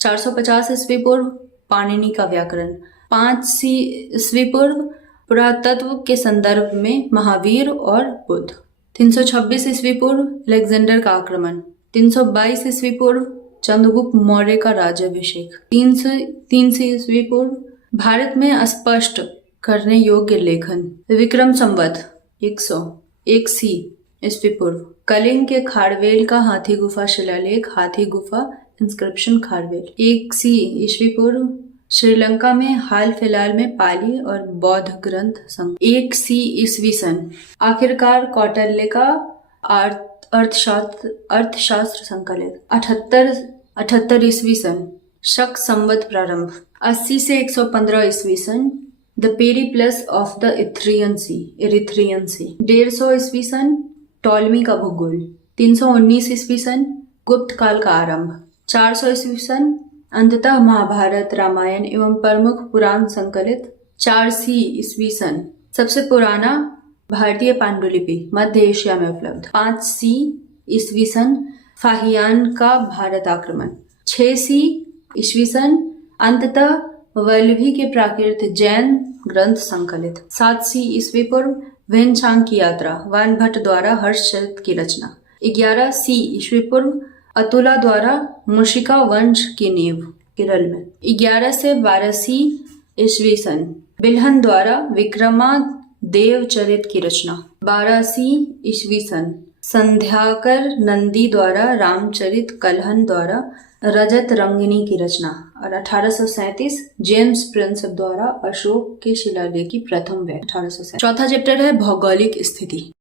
450 ईस्वी पूर्व पाणिनि का व्याकरण। 5 ईस्वी पूर्व पुरातत्व के संदर्भ में महावीर और बुद्ध। 326 ईस्वी पूर्व अलेक्जेंडर का आक्रमण। 322 ईस्वी पूर्व चंद्रगुप्त मौर्य का राज्याभिषेक। 300 ईस्वी पूर्व भारत में स्पष्ट करने योग्य लेखन। विक्रम संवत 101 ईस्वी पूर्व कलिंग के खारवेल का हाथी गुफा शिलालेख, हाथी गुफा इंस्क्रिप्शन खारवेल। 1 ईस्वी पूर्व श्रीलंका में हाल फिलहाल में पाली और बौद्ध ग्रंथ संग्रह। 1 ईस्वी सन आखिरकार कौटिल्य का अर्थशास्त्र संकलित। 78 ईस्वी सन शक संवत प्रारंभ। 80 से 115 ईस्वी सन the Periplus of the Erythraean sea. 150 ईस्वी सन टॉलमी का भूगोल। 319 ईस्वी सन गुप्त काल का आरंभ। 400 ईस्वी सन अंततः महाभारत, रामायण एवं प्रमुख पुराण संकलित। 4 ईस्वी सन सबसे पुराना भारतीय पांडुलिपि मध्य एशिया में उपलब्ध। 5 ईस्वी सन फाहियान का भारत आक्रमण। 6 ईस्वी सन अंततः वल्लभी के प्राकृत जैन ग्रंथ संकलित। 7 ईस्वी पूर्व वेनचांग की यात्रा वानभट्ट द्वारा हर्षचरित की रचना। 11 ईस्वी पूर्व अतुला द्वारा मुशिका वंश की नींव केरल में। 11 से 12 ईस्वी सन बिल्हन द्वारा विक्रमादेव चरित की रचना। 12 ईस्वी सन संध्याकर नंदी द्वारा रामचरित कलहन द्वारा रजत रंगिनी की रचना। और 1837 जेम्स प्रिंसेप द्वारा अशोक के शिलालेख की प्रथम व्याख्या। 1837। चौथा चैप्टर है भौगोलिक स्थिति।